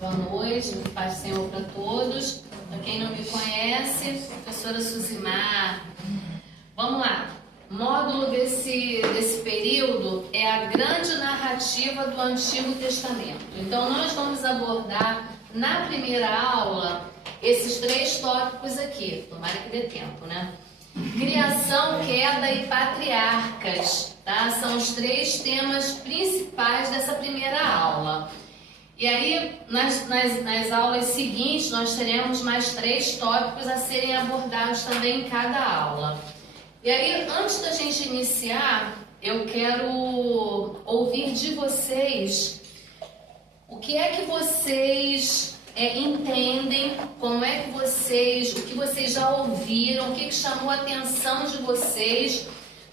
Boa noite, paz do Senhor para todos. Para quem não me conhece, professora Suzimar. Vamos lá. O módulo desse período é a grande narrativa do Antigo Testamento. Então, nós vamos abordar na primeira aula esses 3 tópicos aqui. Tomara que dê tempo, né? Criação, queda e patriarcas, tá? São os 3 temas principais dessa primeira aula. E aí, nas aulas seguintes, nós teremos mais 3 tópicos a serem abordados também em cada aula. E aí, antes da gente iniciar, eu quero ouvir de vocês o que é que vocês entendem, como é que vocês, o que vocês já ouviram, o que chamou a atenção de vocês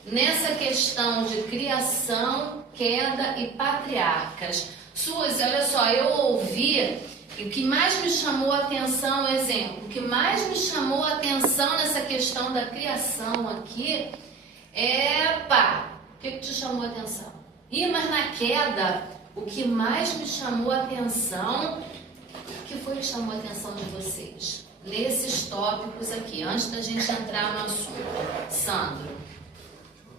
nessa questão de criação, queda e patriarcas. Suzy, olha só, eu ouvi, e o que mais me chamou a atenção, exemplo, o que mais me chamou a atenção nessa questão da criação aqui o que te chamou a atenção? Mas na queda, o que mais me chamou a atenção, o que foi que chamou a atenção de vocês? Nesses tópicos aqui, antes da gente entrar no assunto. Sandro.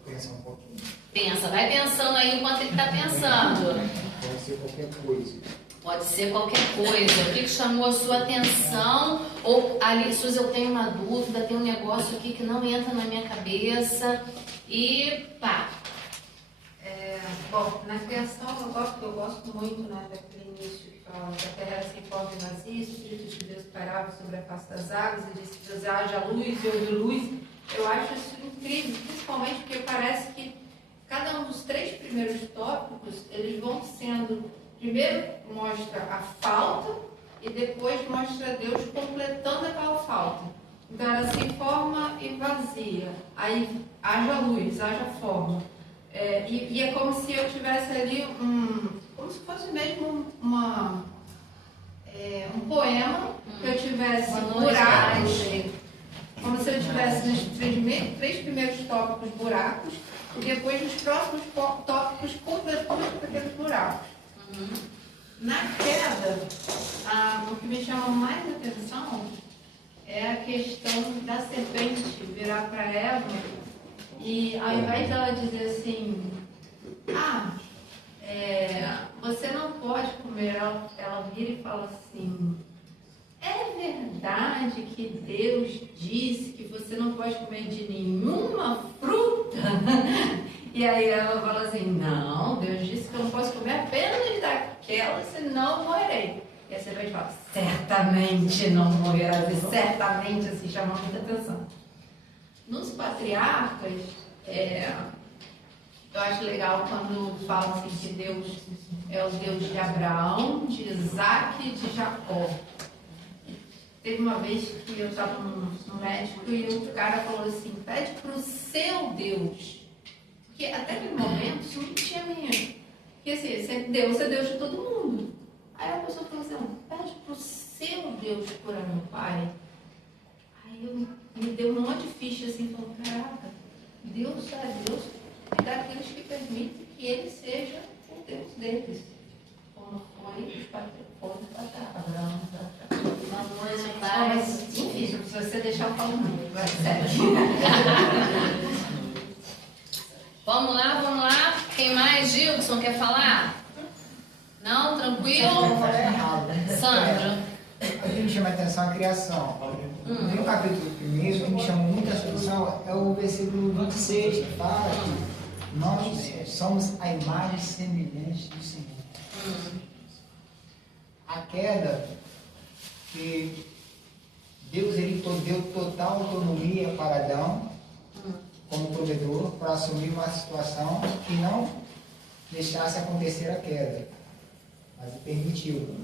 Pensa um pouquinho. Pensa, vai pensando aí enquanto ele está pensando. Pode ser qualquer coisa. Pode ser qualquer coisa. O que chamou a sua atenção? Ou, ali, Suzy, eu tenho uma dúvida, tem um negócio aqui que não entra na minha cabeça. E pá. Bom, na criação eu gosto muito, né, daquele início que fala que a terra era sem forma e vazia, o Espírito de Deus pairava sobre a face das águas e disse: Deus, haja luz, e houve luz. Eu acho isso incrível, principalmente porque parece que cada um dos 3 primeiros tópicos, eles vão sendo, primeiro mostra a falta e depois mostra Deus completando aquela falta. Então era sem forma e vazia, aí haja luz, haja forma. E é como se eu tivesse ali como se fosse mesmo um poema, que eu tivesse buracos, como se eu tivesse nos 3 primeiros tópicos buracos, e depois nos próximos tópicos completando aqueles buracos. Na queda, o que me chama mais atenção é a questão da serpente virar para Eva e ao invés dela dizer assim, você não pode comer, ela vira e fala assim: é verdade que Deus disse que você não pode comer de nenhuma fruta? E aí ela fala assim: não, Deus disse que eu não posso comer apenas daquela, senão eu morrerei. E aí você vai falar: certamente não morrerás, e certamente assim, chama muita atenção. Nos patriarcas, eu acho legal quando fala assim que Deus é o Deus de Abraão, de Isaac e de Jacó. Teve uma vez que eu estava no médico e o cara falou assim: pede para o seu Deus. Porque até aquele momento isso não tinha minha. Porque assim, Deus é Deus de todo mundo. Aí a pessoa falou assim: pede para o seu Deus curar meu pai. Aí me deu um monte de ficha assim, falou: caraca, Deus é Deus daqueles que permitem que ele seja o Deus deles. Como foi os patriarcas, Abraão, enfim, se você deixar eu falo muito, vai sério. Vamos lá. Quem mais? Gilson, quer falar? Não? Tranquilo? Sandro. O que me chama a atenção é a criação. No capítulo 1, o que me chama muita atenção é o versículo 26, que fala que nós somos a imagem e semelhança do Senhor. A queda, que Deus ele deu total autonomia para Adão, como provedor, para assumir uma situação que não deixasse acontecer a queda, mas permitiu.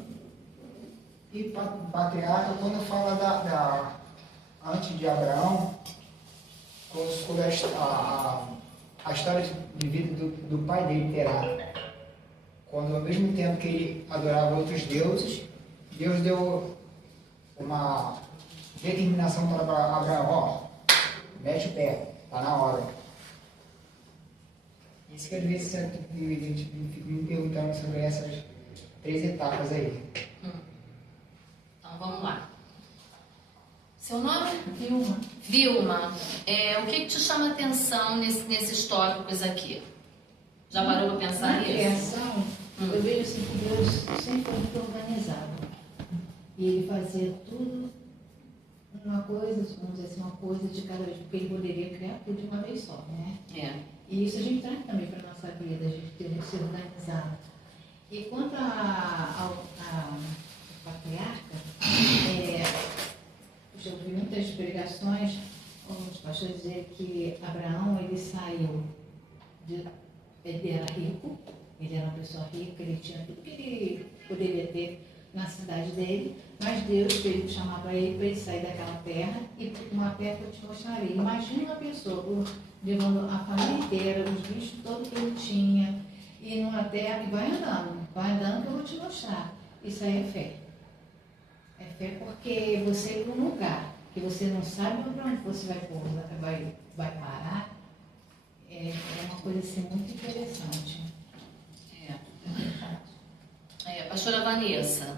E patriarca, quando fala antes de Abraão, quando escolhe a história de vida do pai dele, Terá, quando ao mesmo tempo que ele adorava outros deuses, Deus deu uma determinação para Abraão: mete o pé, está na hora. Isso que às vezes eu fico me perguntando sobre essas 3 etapas aí. vamos lá. Seu nome? Vilma. Vilma, o que te chama a atenção nesses tópicos aqui? Já parou para pensar Na nisso? criação, eu vejo assim que Deus sempre foi muito organizado. E ele fazia tudo uma coisa, vamos dizer assim, uma coisa de cada vez, porque ele poderia criar tudo de uma vez só, né? E isso a gente traz também para a nossa vida, a gente tem que ser organizado. E quanto ao patriarca, eu ouvi muitas pregações, os pastores dizem que Abraão, ele saiu, ele era rico, ele era uma pessoa rica, ele tinha tudo que ele poderia ter na cidade dele, mas Deus veio chamar para ele sair daquela terra e uma terra que eu te mostrarei. Imagina uma pessoa levando a família inteira, os bichos todos que ele tinha, e numa terra, e vai andando que eu vou te mostrar. Isso aí é fé. É fé porque você ir para um lugar que você não sabe para onde você vai parar, é uma coisa assim muito interessante. Pastora Vanessa.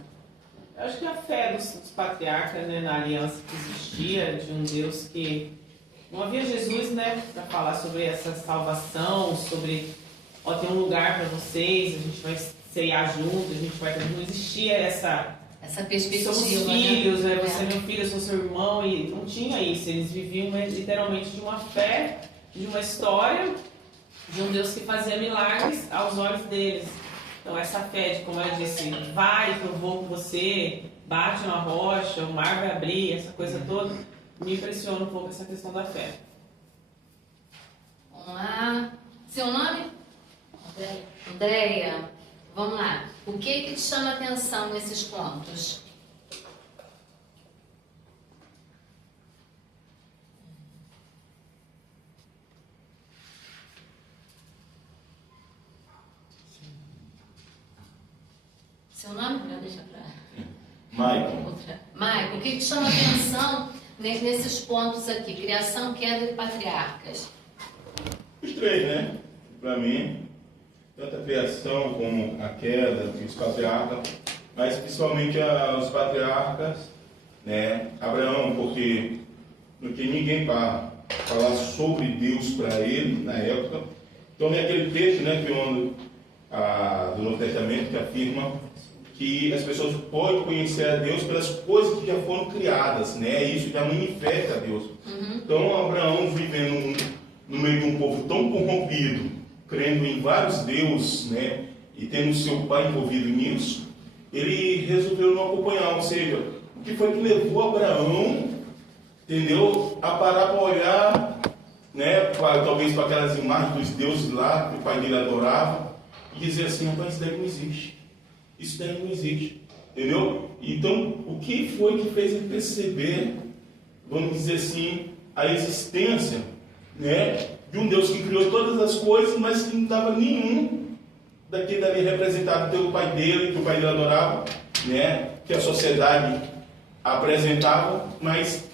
Eu acho que a fé dos patriarcas, né, na aliança que existia, de um Deus que não havia Jesus, né, para falar sobre essa salvação, sobre, tem um lugar para vocês, a gente vai ceiar junto, a gente vai... Não existia essa perspectiva. Somos filhos, né? Você é meu filho, eu sou seu irmão, e não tinha isso. Eles viviam literalmente de uma fé, de uma história, de um Deus que fazia milagres aos olhos deles. Então essa fé de, como eu disse, vai que eu vou com você, bate uma rocha, o mar vai abrir, essa coisa toda, me impressiona um pouco essa questão da fé. Vamos lá. Seu nome? Andréia. Vamos lá. O que te chama a atenção nesses pontos? Seu nome? Não, deixa pra... Maicon. Maicon, o que te chama a atenção nesses pontos aqui? Criação, queda e patriarcas. Os três, né? Para mim, tanto a criação como a queda, os patriarcas, mas principalmente os patriarcas, né? Abraão, porque não tinha ninguém para falar sobre Deus para ele na época. Então, é aquele texto, né, do Novo Testamento que afirma que as pessoas podem conhecer a Deus pelas coisas que já foram criadas, né? Isso já manifesta a Deus. Então, Abraão, vivendo no meio de um povo tão corrompido, crendo em vários deuses, né? E tendo seu pai envolvido nisso, ele resolveu não acompanhar. Ou seja, o que foi que levou Abraão, entendeu, a parar para olhar, né? Talvez para aquelas imagens dos deuses lá que o pai dele adorava e dizer assim: rapaz, isso daí não existe. Isso daí não existe, entendeu? Então, o que foi que fez ele perceber, vamos dizer assim, a existência, né, de um Deus que criou todas as coisas, mas que não estava nenhum daquele dali representado pelo pai dele, que o pai dele adorava, né, que a sociedade apresentava, mas,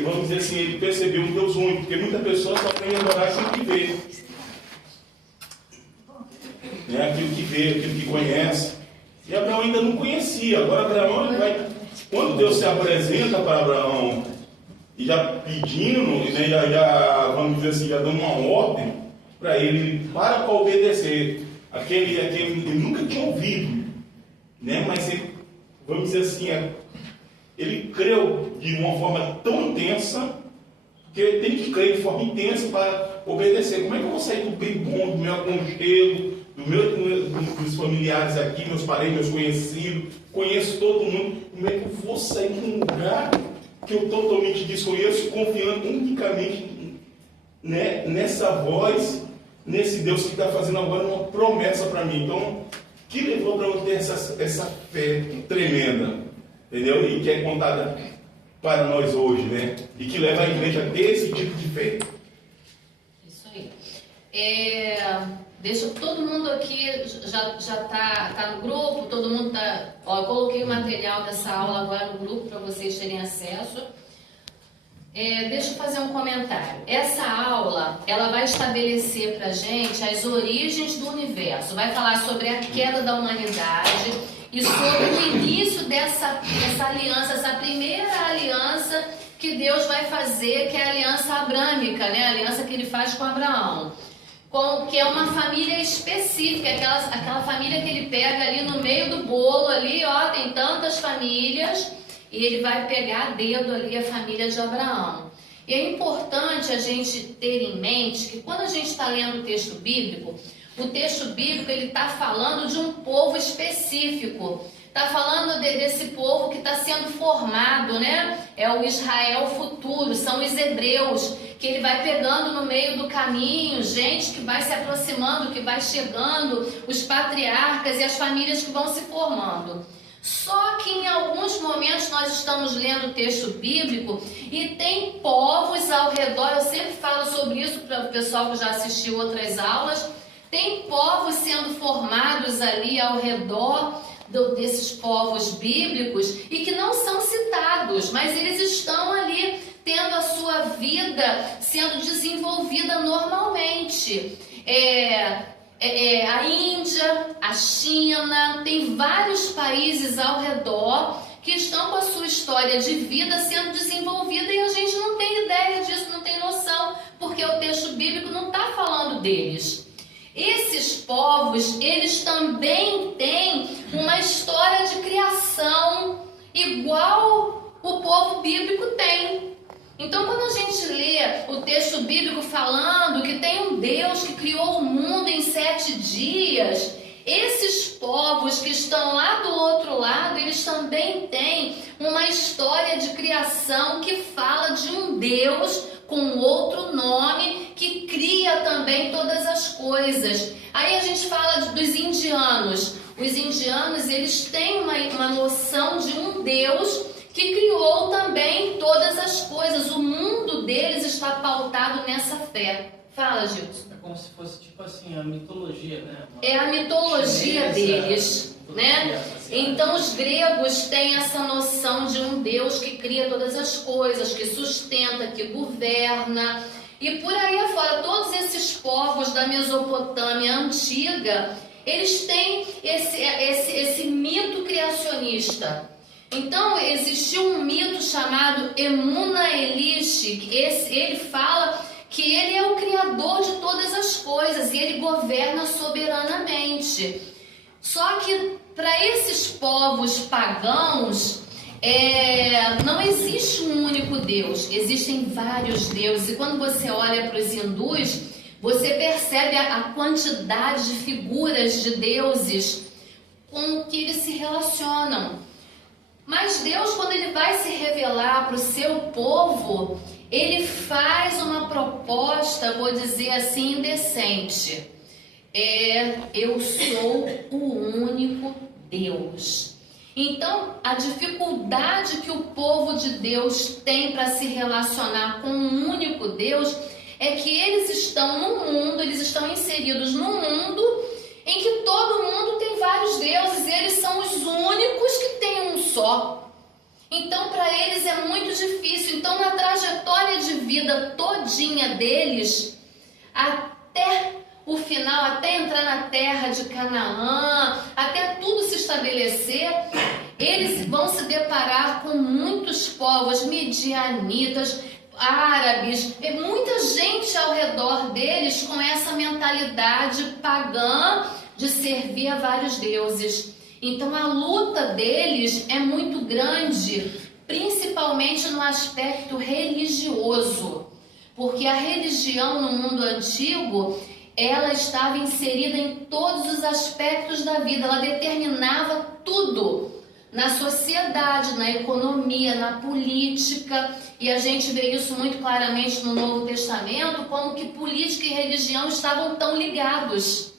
vamos dizer assim, ele percebeu um Deus único, porque muita pessoa só tem a adorar aquilo que vê, né, aquilo que vê, aquilo que conhece. E Abraão ainda não conhecia. Agora Abraão quando Deus se apresenta para Abraão e já pedindo, né, já vamos dizer assim, já dando uma ordem para ele para obedecer. Aquele ele nunca tinha ouvido, né? Mas ele, vamos dizer assim, ele creu de uma forma tão intensa que ele tem que crer de forma intensa para obedecer. Como é que eu vou sair do bem bom, do meu aconchego, dos familiares aqui, meus parentes, meus conhecidos, conheço todo mundo, como é que eu vou sair de um lugar que eu totalmente desconheço, confiando unicamente, né, nessa voz, nesse Deus que está fazendo agora uma promessa para mim? Então, que levou para eu ter essa fé tremenda, entendeu? E que é contada para nós hoje, né? E que leva a igreja a ter esse tipo de fé. Isso aí. Deixa todo mundo aqui, já tá no grupo, todo mundo tá... Ó, eu coloquei o material dessa aula agora no grupo para vocês terem acesso. Deixa eu fazer um comentário. Essa aula, ela vai estabelecer pra gente as origens do universo. Vai falar sobre a queda da humanidade e sobre o início dessa aliança, essa primeira aliança que Deus vai fazer, que é a aliança abrâmica, né? A aliança que ele faz com Abraão. Que é uma família específica, aquela família que ele pega ali no meio do bolo, ali, ó, tem tantas famílias, e ele vai pegar a dedo ali a família de Abraão. E é importante a gente ter em mente que quando a gente está lendo o texto bíblico ele está falando de um povo específico. Está falando desse povo que está sendo formado, né? É o Israel futuro, são os hebreus, que ele vai pegando no meio do caminho, gente que vai se aproximando, que vai chegando, os patriarcas e as famílias que vão se formando. Só que em alguns momentos nós estamos lendo o texto bíblico e tem povos ao redor, eu sempre falo sobre isso para o pessoal que já assistiu outras aulas, tem povos sendo formados ali ao redor desses povos bíblicos e que não são citados, mas eles estão ali tendo a sua vida sendo desenvolvida normalmente. A Índia, a China, tem vários países ao redor que estão com a sua história de vida sendo desenvolvida e a gente não tem ideia disso, não tem noção, porque o texto bíblico não está falando deles. Esses povos, eles também têm uma história de criação igual o povo bíblico tem. Então, quando a gente lê o texto bíblico falando que tem um Deus que criou o mundo em 7 dias, esses povos que estão lá do outro lado, eles também têm uma história de criação que fala de um Deus com outro nome que cria também todas as coisas. Aí a gente fala dos indianos. Os indianos, eles têm uma noção de um Deus que criou também todas as coisas. O mundo deles está pautado nessa fé. Fala, Gilson. É como se fosse tipo assim, a mitologia, né? É a mitologia deles, né? Então os gregos têm essa noção de um Deus que cria todas as coisas, que sustenta, que governa. E por aí afora, todos esses povos da Mesopotâmia antiga, eles têm esse mito criacionista. Então, existiu um mito chamado Emuna Elish, ele fala que ele é o criador de todas as coisas e ele governa soberanamente. Só que para esses povos pagãos, não existe um único Deus, existem vários deuses. E quando você olha para os hindus, você percebe a quantidade de figuras de deuses com que eles se relacionam. Mas Deus, quando ele vai se revelar para o seu povo, ele faz uma proposta, vou dizer assim, indecente. Eu sou o único Deus. Então, a dificuldade que o povo de Deus tem para se relacionar com um único Deus é que eles estão no mundo, eles estão inseridos num mundo em que todo mundo tem vários deuses e eles são os únicos que têm um só. Então, para eles é muito difícil. Então, na trajetória de vida todinha deles, até o final, até entrar na terra de Canaã, até tudo se estabelecer, eles vão se deparar com muitos povos, midianitas, árabes, e muita gente ao redor deles com essa mentalidade pagã de servir a vários deuses. Então a luta deles é muito grande, principalmente no aspecto religioso, porque a religião no mundo antigo, ela estava inserida em todos os aspectos da vida, ela determinava tudo na sociedade, na economia, na política, e a gente vê isso muito claramente no Novo Testamento, como que política e religião estavam tão ligados,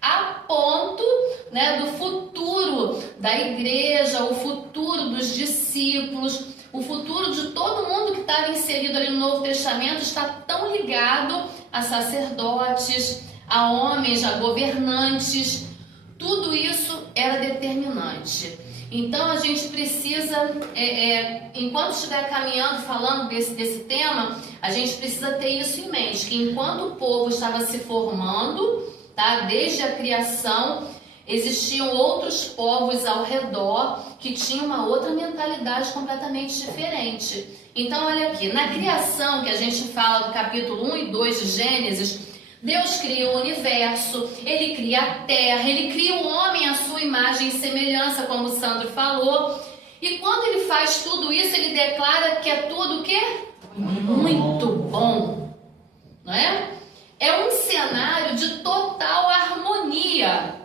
a ponto, né, do futuro da igreja, o futuro dos discípulos, o futuro de todo mundo que estava inserido ali no Novo Testamento está tão ligado a sacerdotes, a homens, a governantes. Tudo isso era determinante. Então a gente precisa, enquanto estiver caminhando, falando desse tema, a gente precisa ter isso em mente, que enquanto o povo estava se formando, tá, desde a criação, existiam outros povos ao redor que tinham uma outra mentalidade completamente diferente. Então, olha aqui, na criação que a gente fala do capítulo 1 e 2 de Gênesis, Deus cria o universo, Ele cria a terra, Ele cria o homem à sua imagem e semelhança, como o Sandro falou. E quando Ele faz tudo isso, Ele declara que é tudo o quê? Muito bom. Não é? É um cenário de total harmonia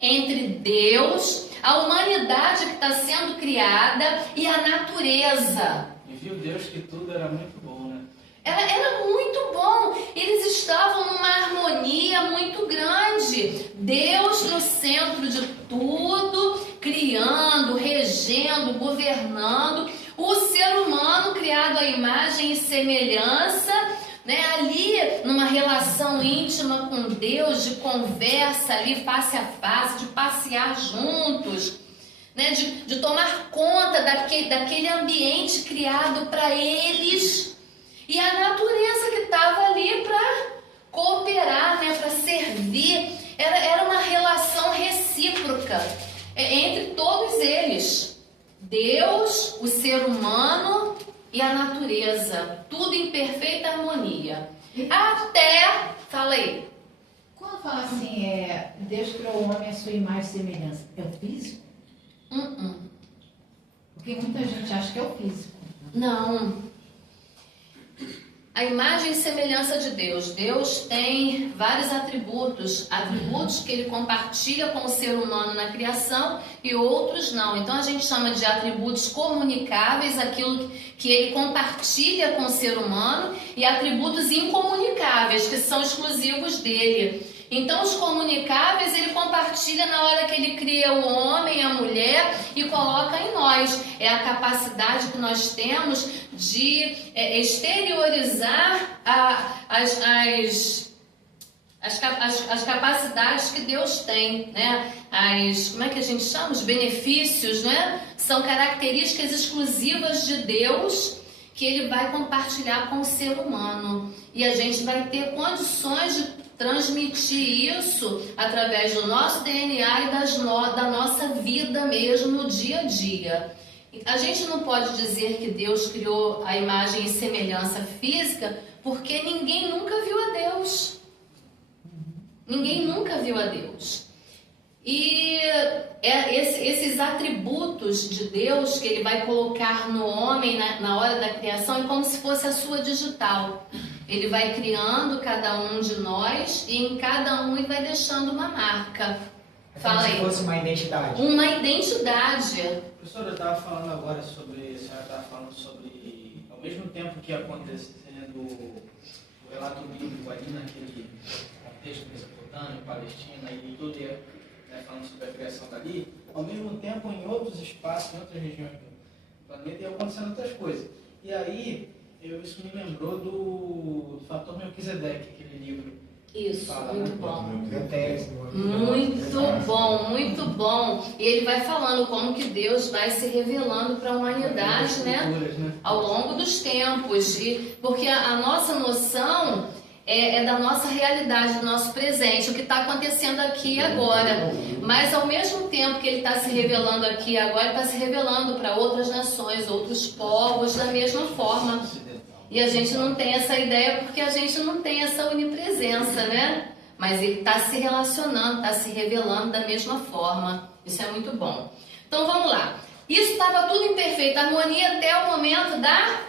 entre Deus, a humanidade que está sendo criada e a natureza. E viu Deus que tudo era muito bom, né? Era muito bom. Eles estavam numa harmonia muito grande. Deus no centro de tudo, criando, regendo, governando. O ser humano criado à imagem e semelhança, né, ali numa relação íntima com Deus, de conversa ali face a face, de passear juntos, né, de tomar conta daquele ambiente criado para eles, e a natureza que estava ali para cooperar, né, para servir. Era uma relação recíproca entre todos eles. Deus, o ser humano e a natureza, tudo em perfeita harmonia. Até, falei. Quando fala assim, Deus criou o homem à sua imagem e semelhança, é o físico? Porque muita gente acha que é o físico. Não. A imagem e semelhança de Deus. Deus tem vários atributos que Ele compartilha com o ser humano na criação e outros não. Então a gente chama de atributos comunicáveis, aquilo que Ele compartilha com o ser humano, e atributos incomunicáveis, que são exclusivos dele. Então os comunicáveis Ele compartilha na hora que Ele cria o homem, a mulher, e coloca em nós. É a capacidade que nós temos de exteriorizar as capacidades que Deus tem, né? Como é que a gente chama? Os benefícios, né? São características exclusivas de Deus que Ele vai compartilhar com o ser humano. E a gente vai ter condições de transmitir isso através do nosso DNA e da nossa vida mesmo no dia a dia. A gente não pode dizer que Deus criou a imagem e semelhança física, porque ninguém nunca viu a Deus. Ninguém nunca viu a Deus. E esses atributos de Deus que Ele vai colocar no homem na hora da criação é como se fosse a sua digital. Ele vai criando cada um de nós e em cada um Ele vai deixando uma marca. Fala aí. Como se fosse uma identidade. Uma identidade. Professora, eu estava falando agora sobre, a senhora estava falando sobre, ao mesmo tempo que acontecendo o relato bíblico ali naquele contexto mesopotâmico, Palestina e tudo, né, falando sobre a criação dali, ao mesmo tempo em outros espaços, em outras regiões do planeta, iam acontecendo outras coisas. E aí, isso me lembrou do Fator Melquisedeque, aquele livro. Isso, Fala, muito né? bom. Muito bom. Muito bom. E ele vai falando como que Deus vai se revelando para a humanidade, né? Ao longo dos tempos. Porque a nossa noção é da nossa realidade, do nosso presente, o que está acontecendo aqui e agora. Mas ao mesmo tempo que ele está se revelando aqui e agora, ele está se revelando para outras nações, outros povos, da mesma forma. E a gente não tem essa ideia porque a gente não tem essa onipresença, né? Mas ele está se relacionando, está se revelando da mesma forma. Isso é muito bom. Então vamos lá. Isso estava tudo em perfeita harmonia até o momento da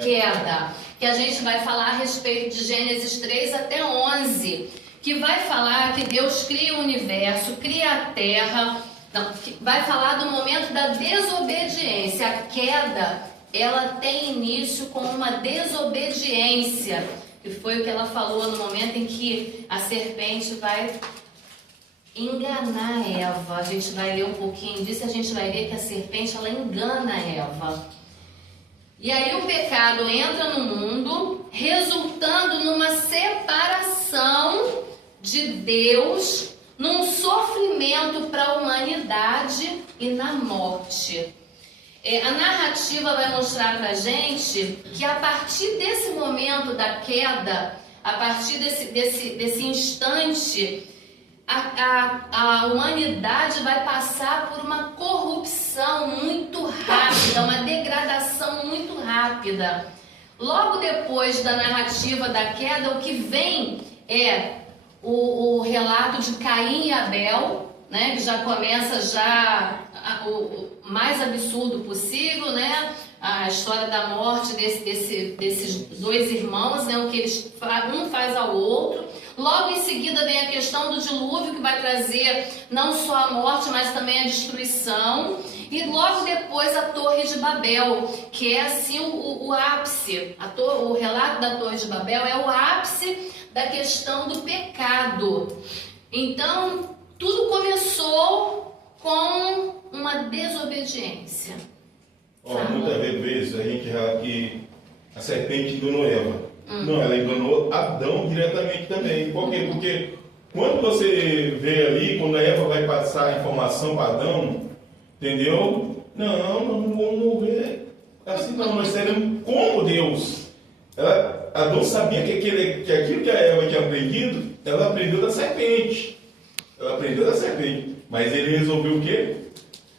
queda. Que a gente vai falar a respeito de Gênesis 3 até 11. Que vai falar que Deus cria o universo, cria a terra. Não, vai falar do momento da desobediência. A queda, ela tem início com uma desobediência, que foi o que ela falou no momento em que a serpente vai enganar Eva. A gente vai ler um pouquinho disso, a gente vai ver que a serpente, ela engana Eva. E aí o pecado entra no mundo, resultando numa separação de Deus, num sofrimento para a humanidade e na morte. A narrativa vai mostrar pra gente que a partir desse momento da queda, a partir desse instante, a humanidade vai passar por uma corrupção muito rápida, uma degradação muito rápida. Logo depois da narrativa da queda, o que vem é o relato de Caim e Abel, né, que já começa o mais absurdo possível, né, a história da morte desses dois irmãos, né, o que um faz ao outro. Logo em seguida vem a questão do dilúvio, que vai trazer não só a morte, mas também a destruição. E logo depois a Torre de Babel, que é assim o ápice. O relato da Torre de Babel é o ápice da questão do pecado. Então, tudo começou com uma desobediência. Muitas vezes a gente relata que a serpente enganou Eva. Não, ela enganou Adão diretamente também. Por quê? Porque quando você vê ali, quando a Eva vai passar a informação para Adão, entendeu? Não vamos morrer assim não, nós seremos como Deus. Adão sabia que aquilo que a Eva tinha aprendido, ela aprendeu da serpente. Mas ele resolveu o quê?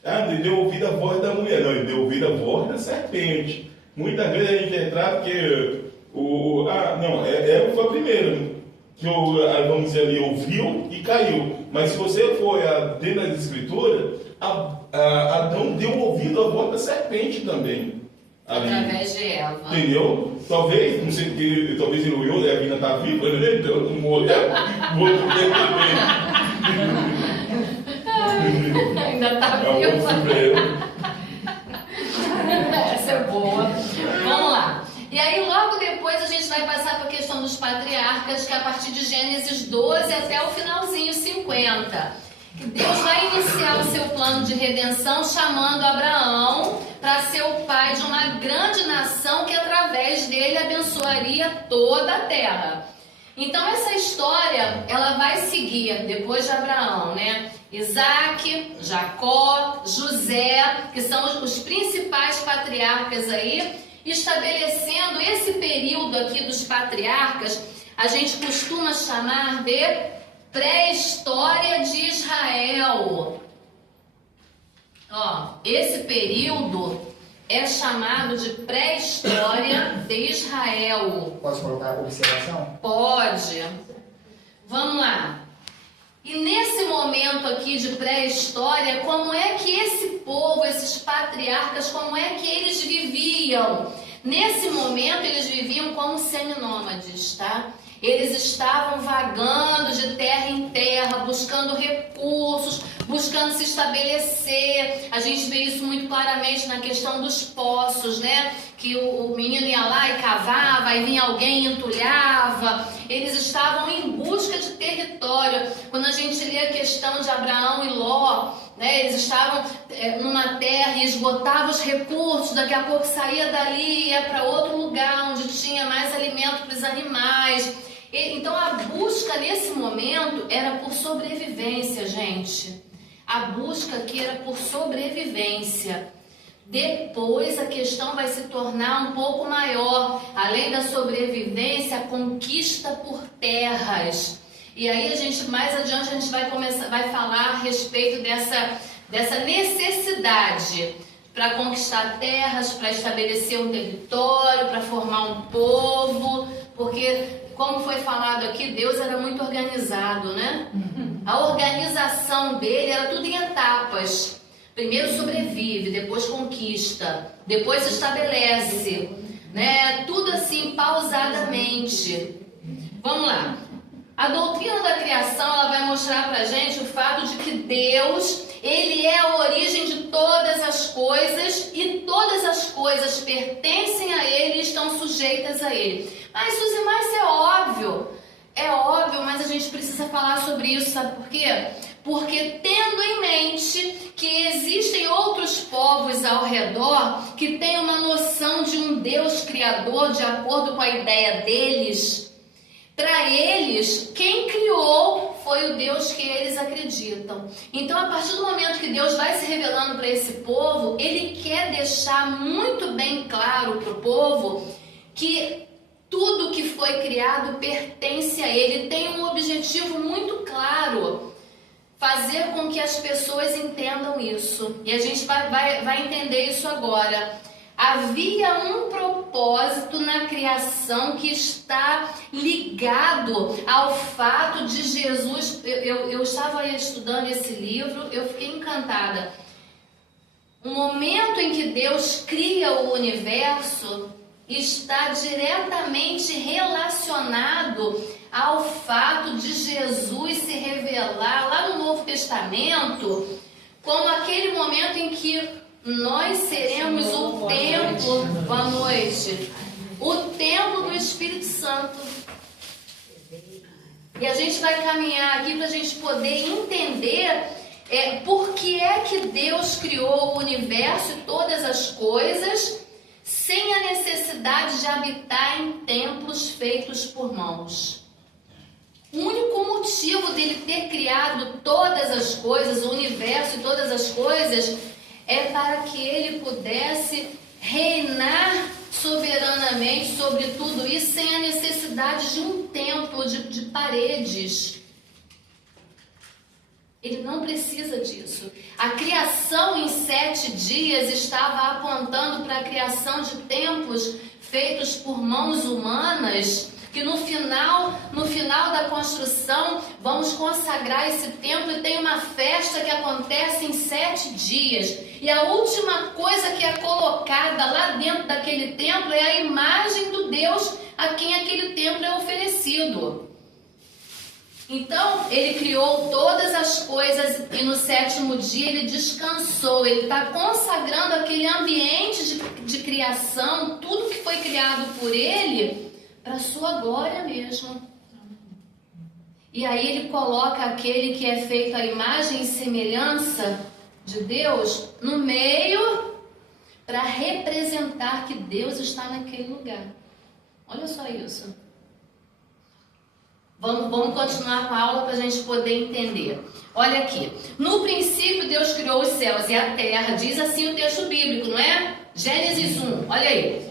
Ele deu ouvido à voz da mulher. Não, ele deu ouvido à voz da serpente. Muitas vezes a gente retrata que Eva foi a primeira, que vamos dizer ali, ouviu e caiu. Mas se você for dentro das escrituras, Adão deu ouvido à voz da serpente também. Através de Eva. Entendeu? Talvez, não sei, talvez ele olhou, a Eva ainda está viva, né? Então não morreu. Ainda está viva. Essa é boa. Vamos lá. E aí logo depois a gente vai passar para a questão dos patriarcas, que é a partir de Gênesis 12 até o finalzinho 50. Que Deus vai iniciar o seu plano de redenção chamando Abraão para ser o pai de uma grande nação que através dele abençoaria toda a terra. Então essa história, ela vai seguir depois de Abraão, né? Isaac, Jacó, José, que são os principais patriarcas aí, estabelecendo esse período aqui dos patriarcas, a gente costuma chamar de pré-história de Israel. Esse período é chamado de pré-história de Israel. Posso colocar observação? Pode. Vamos lá. E nesse momento aqui de pré-história, como é que esse povo, esses patriarcas, como é que eles viviam? Nesse momento eles viviam como seminômades, tá? Eles estavam vagando de terra em terra, buscando recursos, buscando se estabelecer. A gente vê isso muito claramente na questão dos poços, né? Que o menino ia lá e cavava, aí vinha alguém e entulhava. Eles estavam em busca de território. Quando a gente lê a questão de Abraão e Ló, né? Eles estavam numa terra e esgotavam os recursos, daqui a pouco saía dali e ia para outro lugar onde tinha mais alimento para os animais. Então a busca nesse momento era por sobrevivência, gente. A busca aqui era por sobrevivência. Depois a questão vai se tornar um pouco maior. Além da sobrevivência, a conquista por terras. E aí mais adiante a gente vai falar a respeito dessa necessidade para conquistar terras, para estabelecer um território, para formar um povo, porque, como foi falado aqui, Deus era muito organizado, né? A organização dele era tudo em etapas. Primeiro sobrevive, depois conquista, depois estabelece, né? Tudo assim, pausadamente. Vamos lá. A doutrina da criação, ela vai mostrar pra gente o fato de que Deus, ele é a origem de todas as coisas e todas as coisas pertencem a ele e estão sujeitas a ele. Mas, Suzy, mas é óbvio, mas a gente precisa falar sobre isso, sabe por quê? Porque tendo em mente que existem outros povos ao redor que têm uma noção de um Deus criador de acordo com a ideia deles, para eles, quem criou foi o Deus que eles acreditam. Então, a partir do momento que Deus vai se revelando para esse povo, ele quer deixar muito bem claro para o povo que tudo que foi criado pertence a ele, tem um objetivo muito claro. fazer com que as pessoas entendam isso. E a gente vai entender isso agora. Havia um propósito na criação que está ligado ao fato de Jesus. Eu estava estudando esse livro, eu fiquei encantada. O momento em que Deus cria o universo está diretamente relacionado ao fato de Jesus se revelar lá no Novo Testamento como aquele momento em que nós seremos o templo, boa noite, o templo do Espírito Santo. E a gente vai caminhar aqui para a gente poder entender por que é que Deus criou o universo e todas as coisas sem a necessidade de habitar em templos feitos por mãos. O único motivo dele ter criado todas as coisas, o universo e todas as coisas, é para que ele pudesse reinar soberanamente sobre tudo isso sem a necessidade de um templo, de paredes. Ele não precisa disso. A criação em 7 dias estava apontando para a criação de templos feitos por mãos humanas, que no final da construção vamos consagrar esse templo e tem uma festa que acontece em 7 dias. E a última coisa que é colocada lá dentro daquele templo é a imagem do Deus a quem aquele templo é oferecido. Então, ele criou todas as coisas e no 7º dia ele descansou. Ele está consagrando aquele ambiente de criação, tudo que foi criado por ele, para a sua glória mesmo. E aí ele coloca aquele que é feito à imagem e semelhança de Deus no meio para representar que Deus está naquele lugar. Olha só isso. Vamos continuar com a aula para a gente poder entender. Olha aqui. No princípio Deus criou os céus e a terra. Diz assim o texto bíblico, não é? Gênesis 1. Olha aí.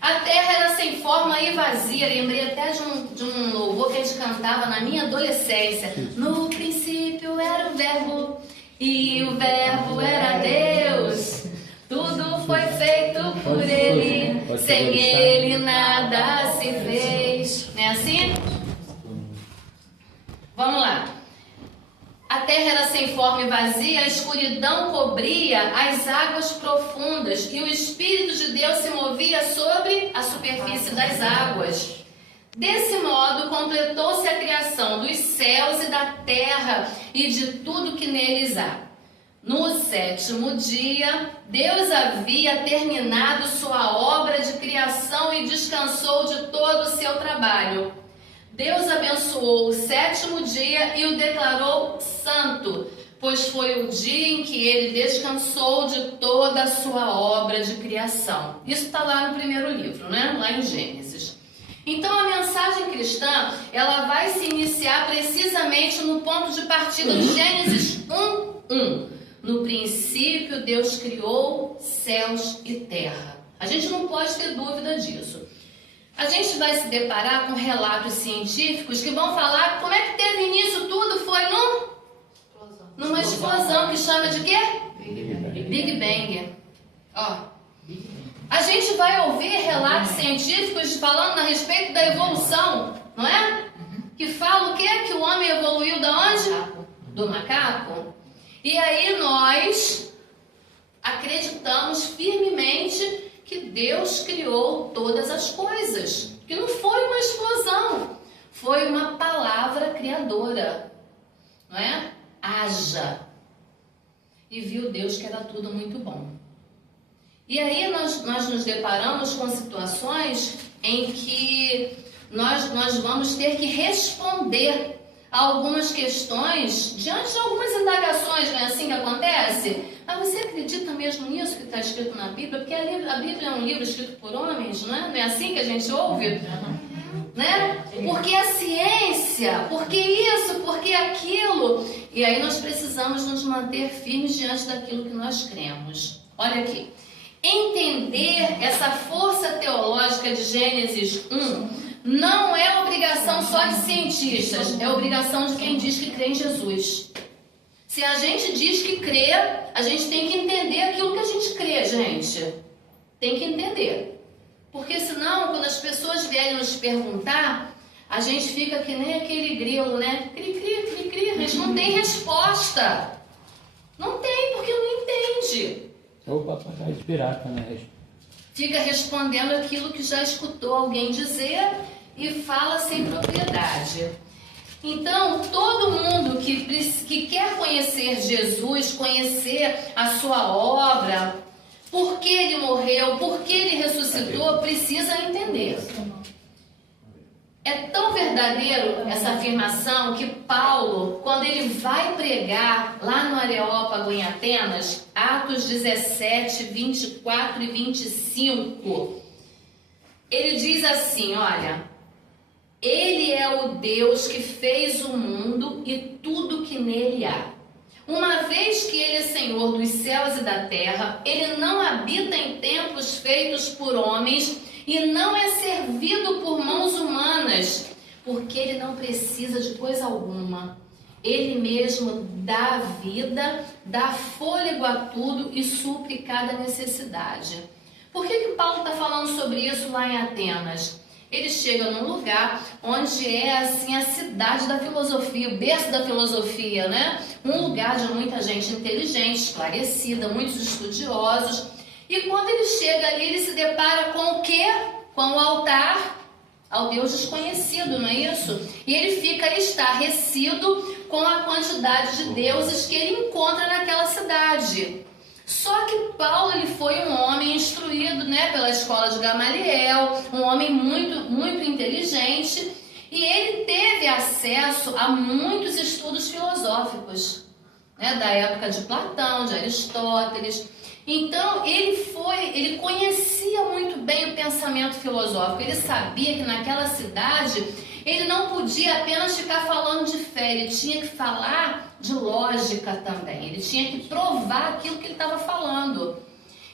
A terra era sem forma e vazia. Lembrei até de um louvor que a gente cantava na minha adolescência. No princípio era o verbo e o verbo era Deus. Tudo foi feito por ele. Sem ele nada se fez. Não é assim? Vamos lá. A terra era sem forma e vazia, a escuridão cobria as águas profundas e o Espírito de Deus se movia sobre a superfície das águas. Desse modo, completou-se a criação dos céus e da terra e de tudo que neles há. No 7º dia, Deus havia terminado sua obra de criação e descansou de todo o seu trabalho. Deus abençoou o 7º dia e o declarou santo, pois foi o dia em que ele descansou de toda a sua obra de criação. Isso está lá no primeiro livro, né? Lá em Gênesis. Então a mensagem cristã, ela vai se iniciar precisamente no ponto de partida de Gênesis 1:1. No princípio Deus criou céus e terra. A gente não pode ter dúvida disso. A gente vai se deparar com relatos científicos que vão falar como é que teve início tudo, foi numa explosão que chama de quê? Big Bang. Ó, a gente vai ouvir relatos científicos falando a respeito da evolução, não é? Que fala o quê? Que o homem evoluiu da onde? Do macaco. E aí nós acreditamos firmemente que Deus criou todas as coisas, que não foi uma explosão, foi uma palavra criadora, não é? Haja. E viu Deus que era tudo muito bom. E aí nós nos deparamos com situações em que nós vamos ter que responder a algumas questões diante de algumas indagações, não é assim que acontece? Mas você acredita mesmo nisso que está escrito na Bíblia? Porque a Bíblia é um livro escrito por homens, não é? Não é assim que a gente ouve? Né? Porque a ciência, porque isso, porque aquilo. E aí nós precisamos nos manter firmes diante daquilo que nós cremos. Olha aqui. Entender essa força teológica de Gênesis 1 não é obrigação só de cientistas, é obrigação de quem diz que crê em Jesus. Se a gente diz que crê, a gente tem que entender aquilo que a gente crê, gente. Tem que entender. Porque senão, quando as pessoas vierem nos perguntar, a gente fica que nem aquele grilo, né? Cri, cri, cri, cri. A gente não tem resposta. Não tem, porque não entende. É o papagaio de pirata, né? Fica respondendo aquilo que já escutou alguém dizer e fala sem propriedade. Então, todo mundo que quer conhecer Jesus, conhecer a sua obra, por que ele morreu, por que ele ressuscitou, precisa entender. É tão verdadeiro essa afirmação que Paulo, quando ele vai pregar lá no Areópago em Atenas, Atos 17, 24 e 25, ele diz assim, olha, ele é o Deus que fez o mundo e tudo que nele há. Uma vez que ele é Senhor dos céus e da terra, ele não habita em templos feitos por homens e não é servido por mãos humanas, porque ele não precisa de coisa alguma. Ele mesmo dá vida, dá fôlego a tudo e supre cada necessidade. Por que Paulo está falando sobre isso lá em Atenas? Ele chega num lugar onde é assim a cidade da filosofia, o berço da filosofia, né? Um lugar de muita gente inteligente, esclarecida, muitos estudiosos. E quando ele chega ali, ele se depara com o quê? Com o altar ao Deus desconhecido, não é isso? E ele fica estarrecido com a quantidade de deuses que ele encontra naquela cidade. Só que Paulo, ele foi um homem instruído, né, pela escola de Gamaliel, um homem muito inteligente, e ele teve acesso a muitos estudos filosóficos, né, da época de Platão, de Aristóteles. Então, ele conhecia muito bem o pensamento filosófico. Ele sabia que naquela cidade ele não podia apenas ficar falando de fé, ele tinha que falar de lógica também. Ele tinha que provar aquilo que ele estava falando.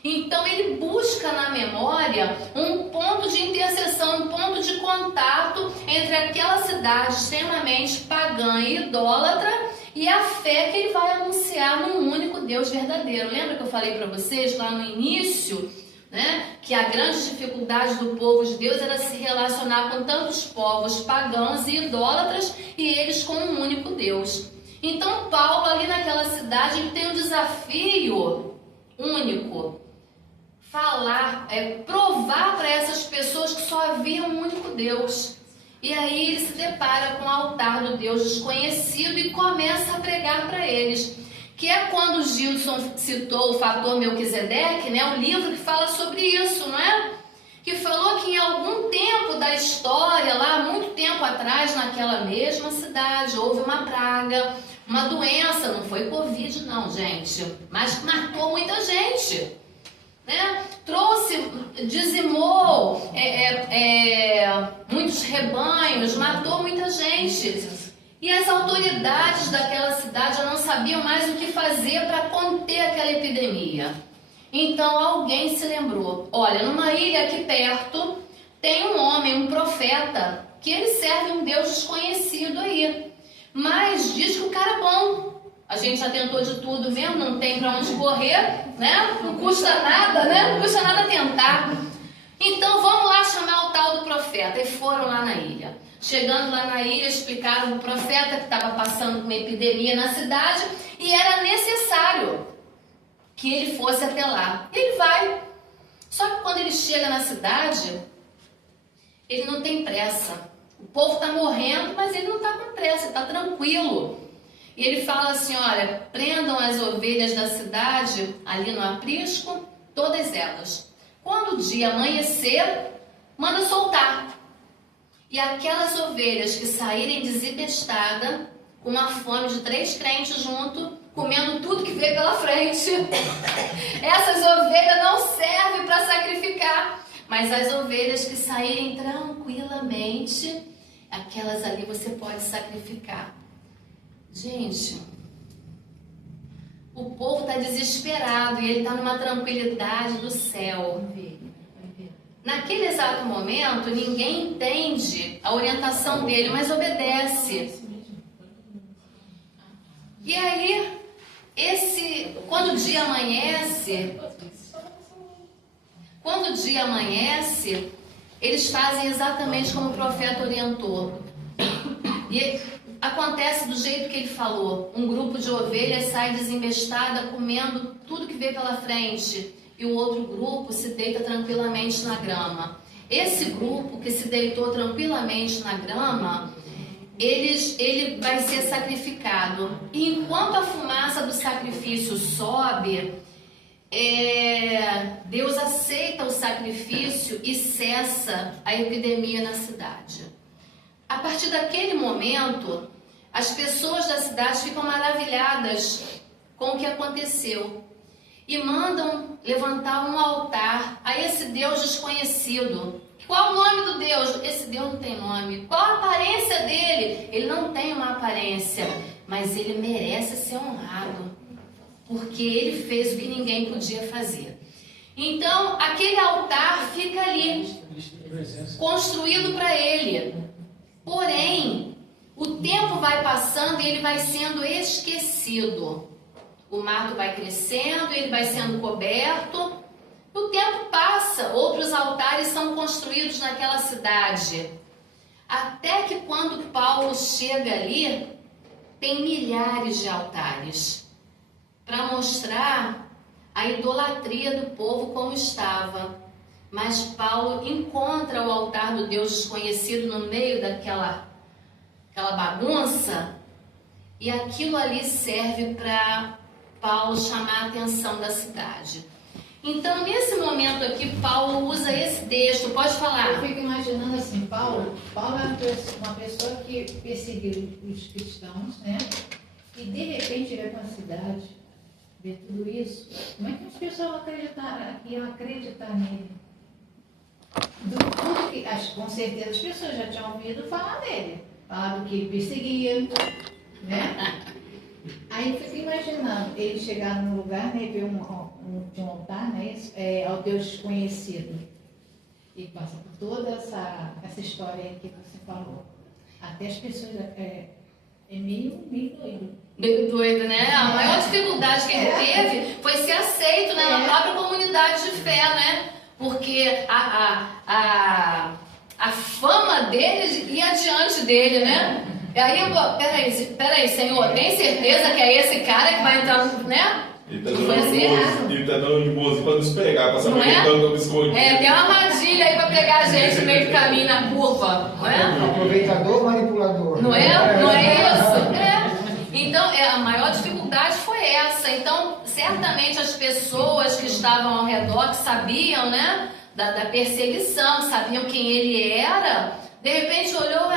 Então, ele busca na memória um ponto de interseção, um ponto de contato entre aquela cidade extremamente pagã e idólatra e a fé que ele vai anunciar num único Deus verdadeiro. Lembra que eu falei para vocês lá no início, né, que a grande dificuldade do povo de Deus era se relacionar com tantos povos pagãos e idólatras e eles com um único Deus. Então Paulo ali naquela cidade ele tem um desafio único, provar para essas pessoas que só havia um único Deus. E aí ele se depara com o altar do Deus desconhecido e começa a pregar para eles. Que é quando o Gilson citou o fator Melquisedeque, né? Um livro que fala sobre isso, não é? Que falou que em algum tempo da história, lá muito tempo atrás, naquela mesma cidade, houve uma praga, uma doença, não foi Covid não, gente, mas matou muita gente, né? Dizimou muitos rebanhos, matou muita gente. E as autoridades daquela cidade já não sabiam mais o que fazer para conter aquela epidemia. Então alguém se lembrou, olha, numa ilha aqui perto tem um homem, um profeta, que ele serve um Deus desconhecido aí. Mas diz que o cara é bom. A gente já tentou de tudo mesmo, não tem para onde correr, né? Não custa nada, né? Não custa nada tentar. Então vamos lá chamar o tal do profeta. E foram lá na ilha. Chegando lá na ilha, explicaram o profeta que estava passando uma epidemia na cidade e era necessário que ele fosse até lá. Ele vai. Só que quando ele chega na cidade, ele não tem pressa. O povo está morrendo, mas ele não está com pressa, está tranquilo. E ele fala assim, olha, prendam as ovelhas da cidade, ali no aprisco, todas elas. Quando o dia amanhecer, manda soltar. E aquelas ovelhas que saírem desempestadas, com uma fome de 3 crentes junto, comendo tudo que veio pela frente. Essas ovelhas não servem para sacrificar, mas as ovelhas que saírem tranquilamente, aquelas ali você pode sacrificar. Gente, o povo está desesperado e ele está numa tranquilidade do céu. Naquele exato momento, ninguém entende a orientação dele, mas obedece. E aí, Quando o dia amanhece, eles fazem exatamente como o profeta orientou. E acontece do jeito que ele falou. Um grupo de ovelhas sai desembestada, comendo tudo que vê pela frente, e o outro grupo se deita tranquilamente na grama. Esse grupo que se deitou tranquilamente na grama, ele vai ser sacrificado. E enquanto a fumaça do sacrifício sobe, Deus aceita o sacrifício e cessa a epidemia na cidade. A partir daquele momento, as pessoas da cidade ficam maravilhadas com o que aconteceu e mandam levantar um altar a esse Deus desconhecido. Qual o nome do Deus? Esse Deus não tem nome. Qual a aparência dele? Ele não tem uma aparência, mas ele merece ser honrado, porque ele fez o que ninguém podia fazer. Então, aquele altar fica ali, construído para ele. Porém, o tempo vai passando e ele vai sendo esquecido. O mato vai crescendo, ele vai sendo coberto. O tempo passa, outros altares são construídos naquela cidade. Até que quando Paulo chega ali, tem milhares de altares, para mostrar a idolatria do povo como estava. Mas Paulo encontra o altar do Deus desconhecido no meio daquela bagunça, e aquilo ali serve para Paulo chamar a atenção da cidade. Então, nesse momento aqui, Paulo usa esse texto. Pode falar. Eu fico imaginando assim, Paulo é uma pessoa que perseguiu os cristãos, né? E de repente ele vai para uma cidade, vê tudo isso. Como é que as pessoas iam acreditar nele? Com certeza as pessoas já tinham ouvido falar dele. Falar do que ele perseguia, né? Aí eu fico imaginando ele chegar num lugar, né, ver um altar, né, ao Deus desconhecido. E passa por toda essa história aí que você falou. Até as pessoas meio doido. Meio doido, né? A maior dificuldade que ele teve foi ser aceito, né, na própria comunidade de fé, né? Porque a fama dele ia diante dele, né? E aí, peraí, Senhor, tem certeza que é esse cara que vai entrar, né? Ele tá dando de bonzinho pra nos pegar, pra saber que estamos escondidos. Tem uma armadilha aí pra pegar a gente no meio do caminho, na curva, não é? Aproveitador, manipulador. Não é? Não é isso? Então, a maior dificuldade foi essa. Então, certamente as pessoas que estavam ao redor, que sabiam, né, da perseguição, sabiam quem ele era, de repente olhou,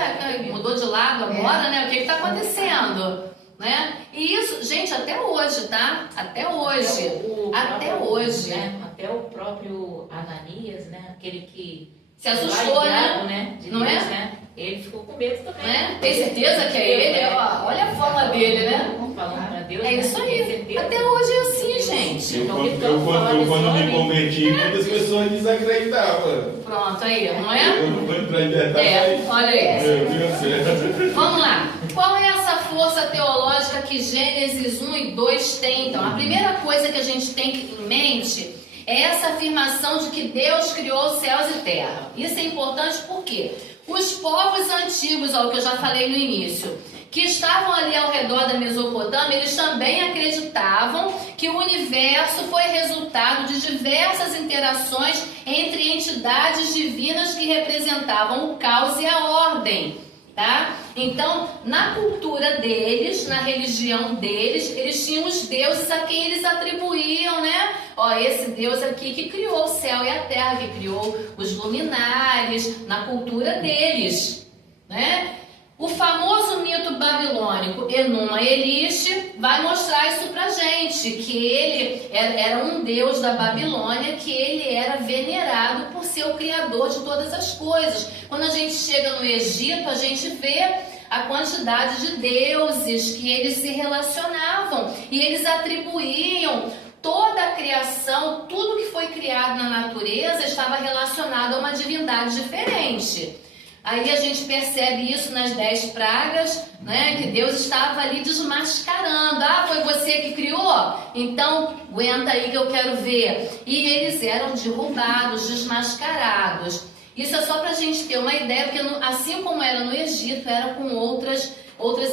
mudou de lado agora, né? O que está acontecendo? Né? E isso, gente, até hoje, tá? Até hoje. Até hoje. Né? Até o próprio Ananias, né? Aquele que se assustou, né? De não Deus, é? Né? Ele ficou com medo também. Né? Tem certeza que é ele? Olha a forma dele, né? Falando pra Deus. É isso aí. Até hoje é assim, gente. Quando me converti, muitas pessoas desacreditavam. Pronto, aí, não é? Eu não vou entrar em detalhes. Olha aí. Meu Deus. Vamos lá. Qual é essa força teológica que Gênesis 1 e 2 tem? Então, a primeira coisa que a gente tem em mente é essa afirmação de que Deus criou os céus e terra. Isso é importante porque os povos antigos, o que eu já falei no início, que estavam ali ao redor da Mesopotâmia, eles também acreditavam que o universo foi resultado de diversas interações entre entidades divinas que representavam o caos e a ordem. Tá? Então, na cultura deles, na religião deles, eles tinham os deuses a quem eles atribuíam, né? Esse Deus aqui que criou o céu e a terra, que criou os luminares, na cultura deles, né? O famoso mito babilônico Enuma Elish vai mostrar isso pra gente, que ele era um deus da Babilônia, que ele era venerado por ser o criador de todas as coisas. Quando a gente chega no Egito, a gente vê a quantidade de deuses que eles se relacionavam e eles atribuíam toda a criação, tudo que foi criado na natureza estava relacionado a uma divindade diferente. Aí a gente percebe isso nas 10 pragas, né? Que Deus estava ali desmascarando. Ah, foi você que criou? Então, aguenta aí que eu quero ver. E eles eram derrubados, desmascarados. Isso é só para a gente ter uma ideia, porque assim como era no Egito, era com outras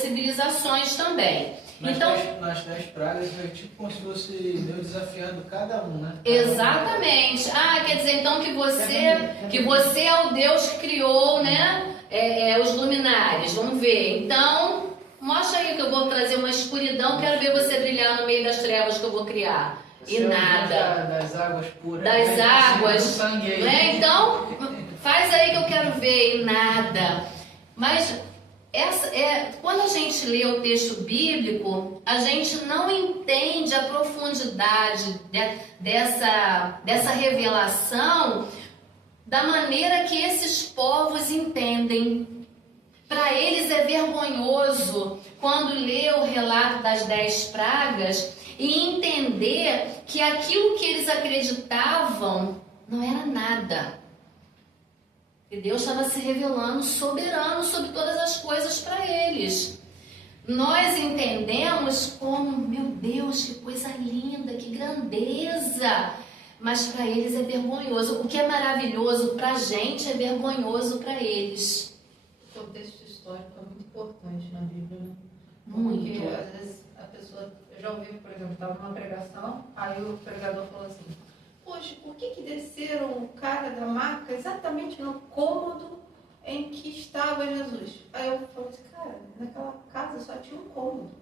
civilizações também. Nas 10 pragas é tipo como se fosse Deus desafiando cada um, né? Exatamente. Ah, quer dizer então que você é o Deus que criou, né? Os luminares. Vamos ver. Então, mostra aí que eu vou trazer uma escuridão. Quero ver você brilhar no meio das trevas que eu vou criar. Você E nada. Das águas puras. Das águas. Sangue aí. Né? Então, faz aí que eu quero ver. E nada. Mas quando a gente lê o texto bíblico, a gente não entende a profundidade dessa revelação da maneira que esses povos entendem. Para eles é vergonhoso quando lê o relato das 10 pragas e entender que aquilo que eles acreditavam não era nada. E Deus estava se revelando soberano sobre todas as coisas para eles. Nós entendemos como, meu Deus, que coisa linda, que grandeza. Mas para eles é vergonhoso. O que é maravilhoso para a gente é vergonhoso para eles. O contexto histórico é muito importante na Bíblia, né? Muito. Porque às vezes a pessoa, eu já ouvi, por exemplo, estava numa pregação, aí o pregador falou assim: poxa, por que desceram o cara da maca exatamente no cômodo em que estava Jesus? Aí eu falei assim, cara, naquela casa só tinha um cômodo.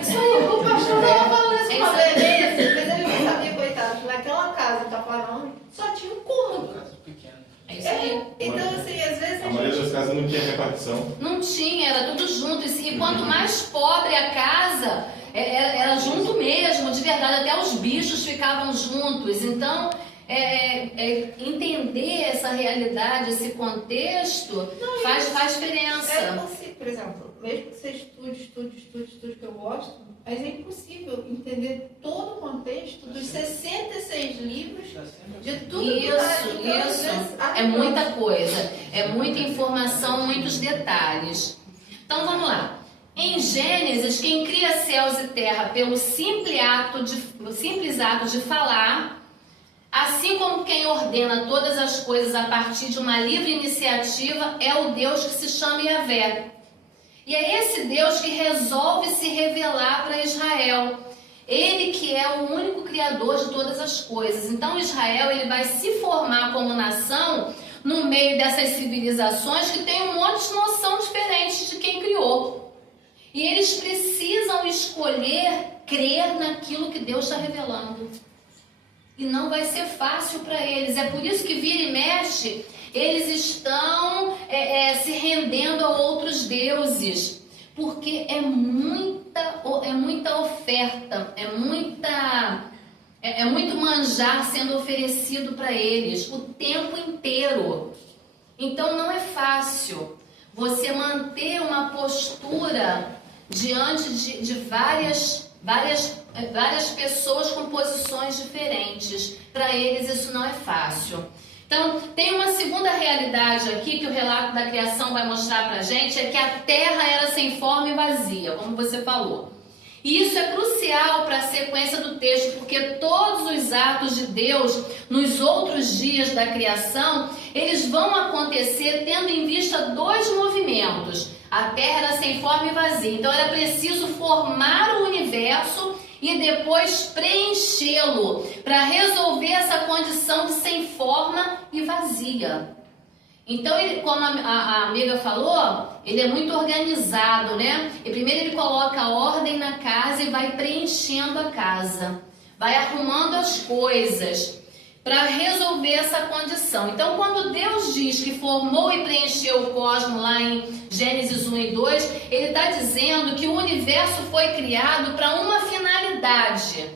Isso aí. O pastor estava falando isso uma vez, mas ele não sabia, coitado, que naquela casa que tá falando só tinha um cômodo. Caso pequeno. É isso aí. Então, assim, às vezes A maioria das casas não tinha repartição. Não tinha, era tudo junto. E quanto mais pobre a casa, era junto mesmo, de verdade. Até os bichos ficavam juntos. Então, entender essa realidade, esse contexto, faz diferença. É impossível, por exemplo, mesmo que você estude, que eu gosto, mas é impossível entender todo o contexto dos 66 livros, de tudo que Isso. É muita coisa, é muita informação, muitos detalhes. Então vamos lá. Em Gênesis, quem cria céus e terra pelo simples ato de falar, assim como quem ordena todas as coisas a partir de uma livre iniciativa, é o Deus que se chama Yahvé. E é esse Deus que resolve se revelar para Israel. Ele que é o único criador de todas as coisas. Então Israel ele vai se formar como nação no meio dessas civilizações que tem um monte de noção diferente de quem criou. E eles precisam escolher crer naquilo que Deus está revelando. E não vai ser fácil para eles. É por isso que vira e mexe, eles estão se rendendo a outros deuses. Porque é muita oferta, é muito manjar sendo oferecido para eles o tempo inteiro. Então não é fácil você manter uma postura diante de várias pessoas com posições diferentes. Para eles isso não é fácil. Então, tem uma segunda realidade aqui que o relato da criação vai mostrar pra gente, é que a terra era sem forma e vazia, como você falou. E isso é crucial para a sequência do texto, porque todos os atos de Deus nos outros dias da criação, eles vão acontecer tendo em vista dois movimentos. A terra era sem forma e vazia, então era preciso formar o universo e depois preenchê-lo para resolver essa condição de sem forma e vazia. Então, ele, como a amiga falou, ele é muito organizado, né? E primeiro ele coloca a ordem na casa e vai preenchendo a casa, vai arrumando as coisas para resolver essa condição. Então, quando Deus diz que formou e preencheu o cosmos lá em Gênesis 1 e 2, ele está dizendo que o universo foi criado para uma finalidade,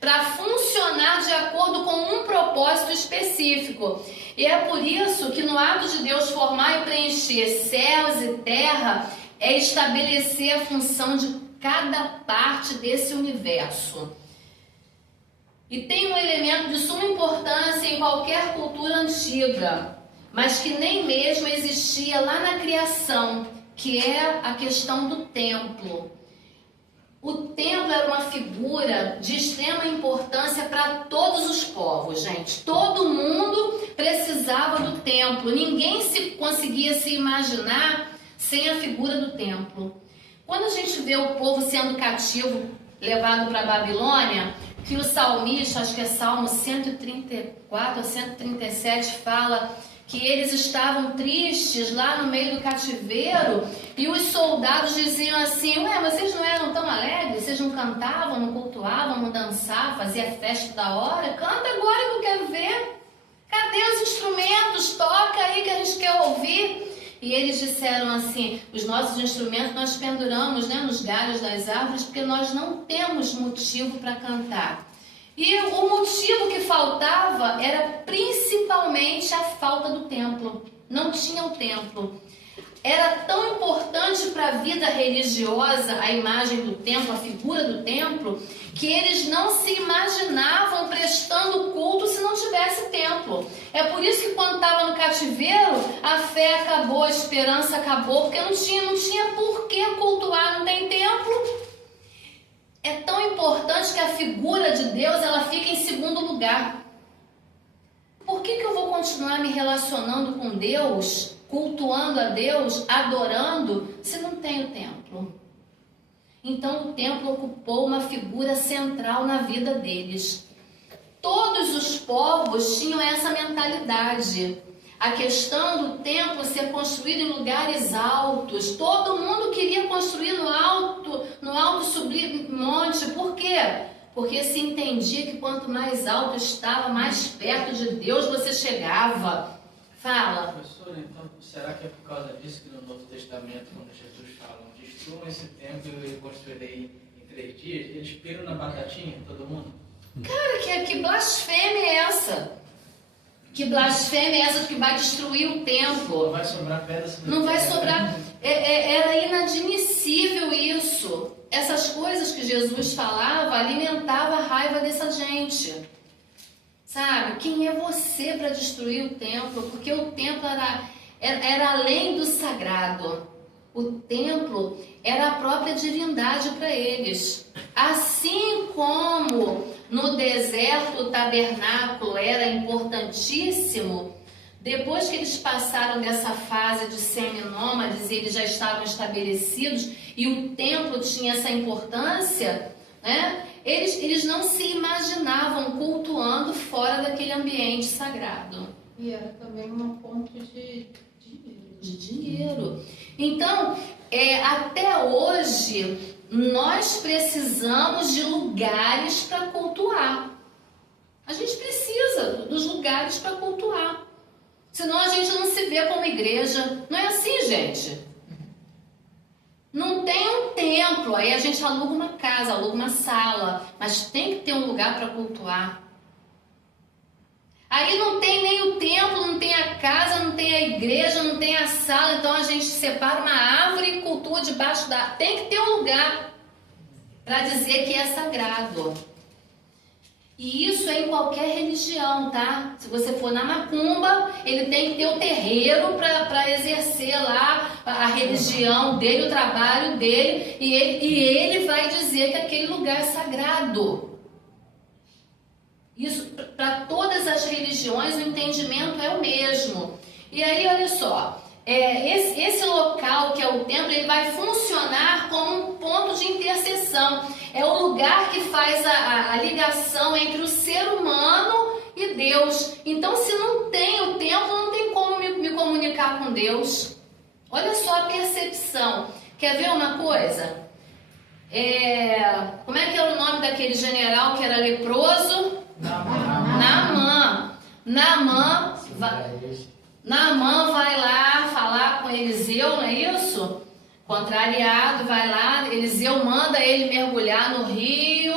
para funcionar de acordo com um propósito específico. E é por isso que no ato de Deus formar e preencher céus e terra, é estabelecer a função de cada parte desse universo. E tem um elemento de suma importância em qualquer cultura antiga. mas que nem mesmo existia lá na criação, que é a questão do templo. O templo era uma figura de extrema importância para todos os povos, gente. Todo mundo precisava do templo. Ninguém conseguia se imaginar sem a figura do templo. Quando a gente vê o povo sendo cativo, levado para a Babilônia, que o salmista, acho que é Salmo 134 ou 137, fala que eles estavam tristes lá no meio do cativeiro e os soldados diziam assim: ué, mas vocês não eram tão alegres? Vocês não cantavam, não cultuavam, não dançavam, fazia festa da hora? Canta agora que eu quero ver. Cadê os instrumentos? Toca aí que a gente quer ouvir. E eles disseram assim: os nossos instrumentos nós penduramos, né, nos galhos das árvores porque nós não temos motivo para cantar. E o motivo que faltava era principalmente a falta do templo. Não tinha o templo. Era tão importante para a vida religiosa a imagem do templo, a figura do templo, que eles não se imaginavam prestando culto se não tivesse templo. É por isso que quando estava no cativeiro, a fé acabou, a esperança acabou, porque não tinha por que cultuar, não tem templo. É tão importante que a figura de Deus ela fica em segundo lugar. Por que eu vou continuar me relacionando com Deus, cultuando a Deus, adorando, se não tem o templo? Então o templo ocupou uma figura central na vida deles. Todos os povos tinham essa mentalidade. A questão do templo ser construído em lugares altos. Todo mundo queria construir no alto sublime monte. Por quê? Porque se entendia que quanto mais alto estava, mais perto de Deus você chegava. Fala. Professora, então, será que é por causa disso que no Novo Testamento, quando Jesus fala, destruam esse templo e eu construirei em 3 dias, eles piram na batatinha, todo mundo? Cara, que blasfêmia é essa? Que blasfêmia é essa que vai destruir o templo? Não vai sobrar pedra. Não vai sobrar. Era inadmissível isso. Essas coisas que Jesus falava alimentava a raiva dessa gente. Sabe? Quem é você para destruir o templo? Porque o templo era além do sagrado. O templo era a própria divindade para eles. Assim como no deserto o tabernáculo era importantíssimo, depois que eles passaram dessa fase de seminômades e eles já estavam estabelecidos e o templo tinha essa importância, né? Eles não se imaginavam cultuando fora daquele ambiente sagrado. E era também uma fonte de dinheiro. Então, até hoje, nós precisamos de lugares para cultuar. A gente precisa dos lugares para cultuar. Senão a gente não se vê como igreja. Não é assim, gente? Não tem um templo, aí a gente aluga uma casa, aluga uma sala, mas tem que ter um lugar para cultuar. Aí não tem nem o templo, não tem a casa, não tem a igreja, não tem a sala, então a gente separa uma árvore e cultua debaixo da... Tem que ter um lugar para dizer que é sagrado. E isso é em qualquer religião, tá? Se você for na macumba, ele tem que ter o terreiro para exercer lá a religião dele, o trabalho dele, e ele vai dizer que aquele lugar é sagrado. Isso, para todas as religiões, o entendimento é o mesmo. E aí, olha só, esse local que é o templo, ele vai funcionar como um ponto de interseção. É o lugar que faz a ligação entre o ser humano e Deus. Então, se não tem o templo, não tem como me comunicar com Deus. Olha só a percepção. Quer ver uma coisa? Como é que era o nome daquele general que era leproso? Naamã. Naamã vai lá falar com Eliseu, não é isso? Contrariado, vai lá, Eliseu manda ele mergulhar no rio,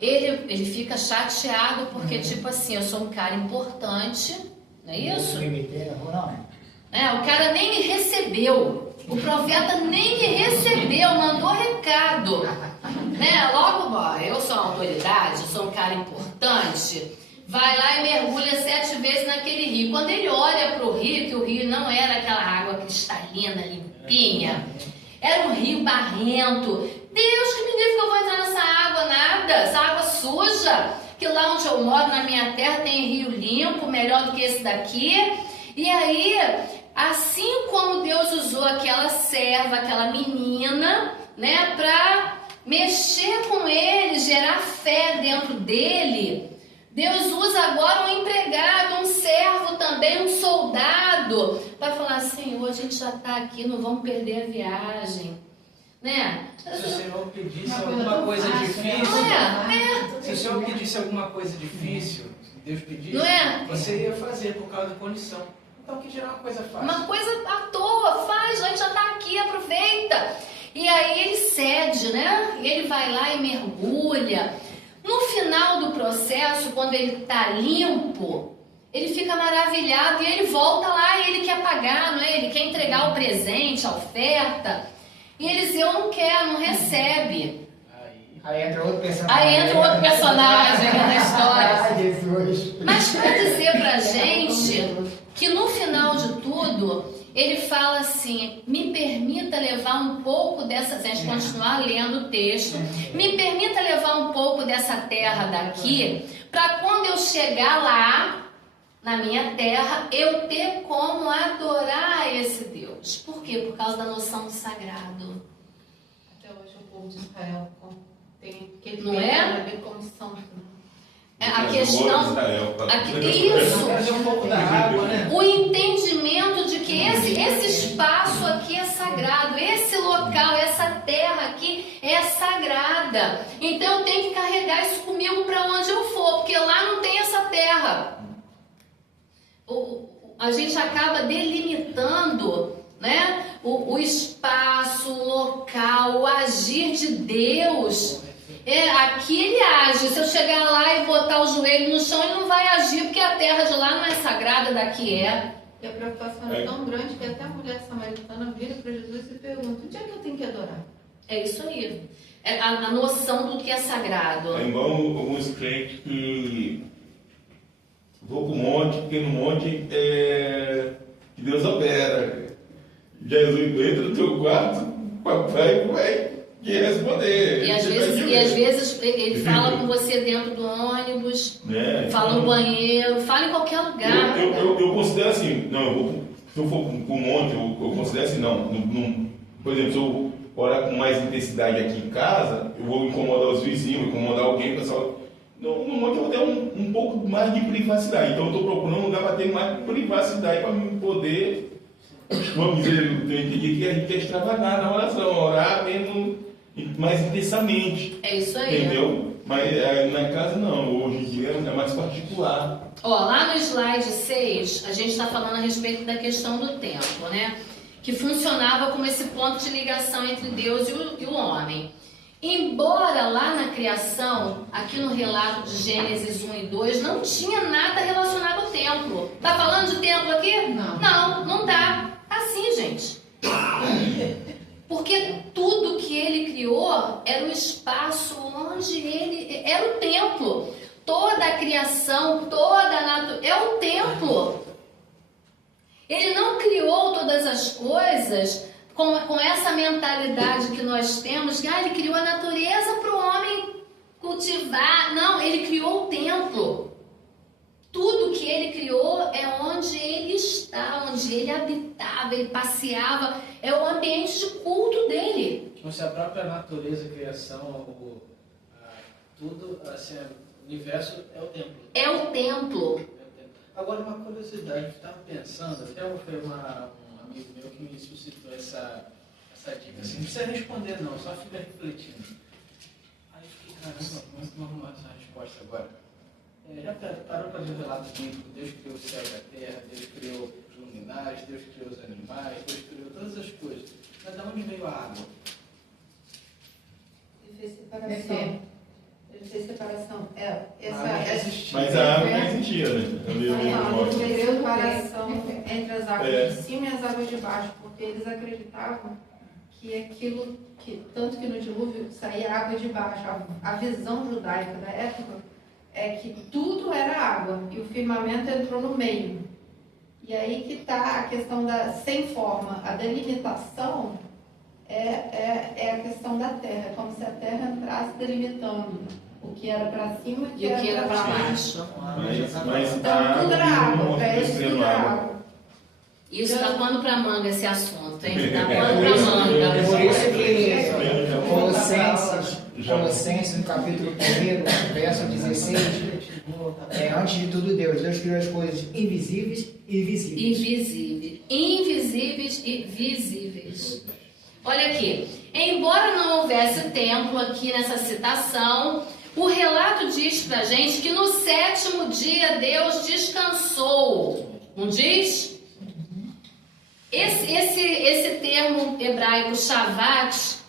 ele fica chateado porque, tipo assim, eu sou um cara importante, não é isso? O cara nem me recebeu, o profeta nem me recebeu, mandou recado, né? Logo, eu sou uma autoridade, eu sou um cara importante, vai lá e mergulha 7 vezes naquele rio. Quando ele olha para o rio, que o rio não era aquela água cristalina, limpinha, era um rio barrento. Deus que me livre que eu vou entrar nessa água, nada, essa água suja, que lá onde eu moro, na minha terra, tem rio limpo, melhor do que esse daqui. E aí, assim como Deus usou aquela serva, aquela menina, né, para mexer com ele, gerar fé dentro dele, Deus usa agora um empregado, um servo também, um soldado, para falar: Senhor, a gente já está aqui, não vamos perder a viagem, né? Se o Senhor pedisse alguma coisa difícil, se o Senhor pedisse alguma coisa difícil, se Deus pedisse, não é? Você ia fazer por causa da condição. Então que gerar uma coisa fácil. Uma coisa à toa, faz, a gente já está aqui, aproveita. E aí ele cede, né? E ele vai lá e mergulha. No final do processo, quando ele está limpo, ele fica maravilhado e ele volta lá e ele quer pagar, não é? Ele quer entregar o presente, a oferta. E Eliseu não quer, não recebe. Aí entra outro personagem. Aí entra outro personagem na história. Ai, Jesus. Mas para dizer pra gente que no final de tudo, ele fala assim: me permita levar um pouco dessa, se a gente continuar lendo o texto, me permita levar um pouco dessa terra daqui, para quando eu chegar lá, na minha terra, eu ter como adorar esse Deus. Por quê? Por causa da noção do sagrado. Até hoje o povo de Israel tem aquele Não é? a ver como santo. A questão, isso, Trazer um pouco da água, né? o entendimento de que esse espaço aqui é sagrado, esse local, essa terra aqui é sagrada. Então eu tenho que carregar isso comigo para onde eu for, porque lá não tem essa terra. A gente acaba delimitando, né, o espaço, o local, o agir de Deus. Aqui ele age. Se eu chegar lá e botar o joelho no chão, ele não vai agir, porque a terra de lá não é sagrada, daqui é. E a preocupação é tão grande que até a mulher samaritana vira para Jesus e pergunta: onde é que eu tenho que adorar? É isso aí. É a noção do que é sagrado. É igual alguns crentes que vou pro monte, porque no monte que Deus opera. Jesus entra no teu quarto, papai vai te responder. E às vezes ele fala com você dentro do ônibus, fala no banheiro, fala em qualquer lugar. Eu considero assim, se eu for pro monte, eu considero assim, por exemplo, se eu orar com mais intensidade aqui em casa, eu vou incomodar os vizinhos, incomodar alguém, o pessoal. No monte eu vou ter um pouco mais de privacidade. Então eu estou procurando um lugar para ter mais privacidade para mim poder, vamos dizer, eu entendi que a gente quer extravagar na oração, orar mesmo mais intensamente. É isso aí. Entendeu? Mas na casa não, hoje em dia é mais particular. Lá no slide 6, a gente está falando a respeito da questão do templo, né? Que funcionava como esse ponto de ligação entre Deus e o homem. Embora lá na criação, aqui no relato de Gênesis 1 e 2, não tinha nada relacionado ao templo. Tá falando de templo aqui? Não tá. Assim, gente. Porque tudo que ele criou era o espaço onde ele... Era o templo. Toda a criação, toda a natureza... É o templo. Ele não criou todas as coisas com essa mentalidade que nós temos, que ele criou a natureza para o homem cultivar. Não, ele criou o templo. Tudo que ele criou é onde ele está, onde ele habitava, ele passeava, é o ambiente de culto dele. Como se a própria natureza, a criação, tudo, assim, o universo é o templo. É o templo. Agora, uma curiosidade, eu estava pensando, até foi um amigo meu que me suscitou essa dica. Assim, não precisa responder não, só fica refletindo. Aí eu fiquei, caramba, como é que eu vou arrumar essa resposta agora? Já parou para ver o relato bíblico? Deus criou o céu e a terra, Deus criou os luminares, Deus criou os animais, Deus criou todas as coisas. Mas de onde veio a água? Ele fez separação. Ele fez separação. Mas a água não existia, né? Ele fez separação entre as águas de cima e as águas de baixo, porque eles acreditavam que aquilo, tanto que no dilúvio saía água de baixo. A visão judaica da época é que tudo era água e o firmamento entrou no meio. E aí que está a questão da sem forma. A delimitação é a questão da terra. É como se a terra entrasse delimitando o que era para cima E o que era para baixo. Mas Então tudo era água, para eles tudo era água. Isso dá pano para manga esse assunto, hein? Dá pano para manga. Por isso que Colossenses, no capítulo 1, verso 16, antes de tudo Deus criou as coisas invisíveis e visíveis. Invisíveis e visíveis. Olha aqui, embora não houvesse templo aqui nessa citação, o relato diz pra gente que no 7º dia Deus descansou. Não diz? Esse termo hebraico Shavat,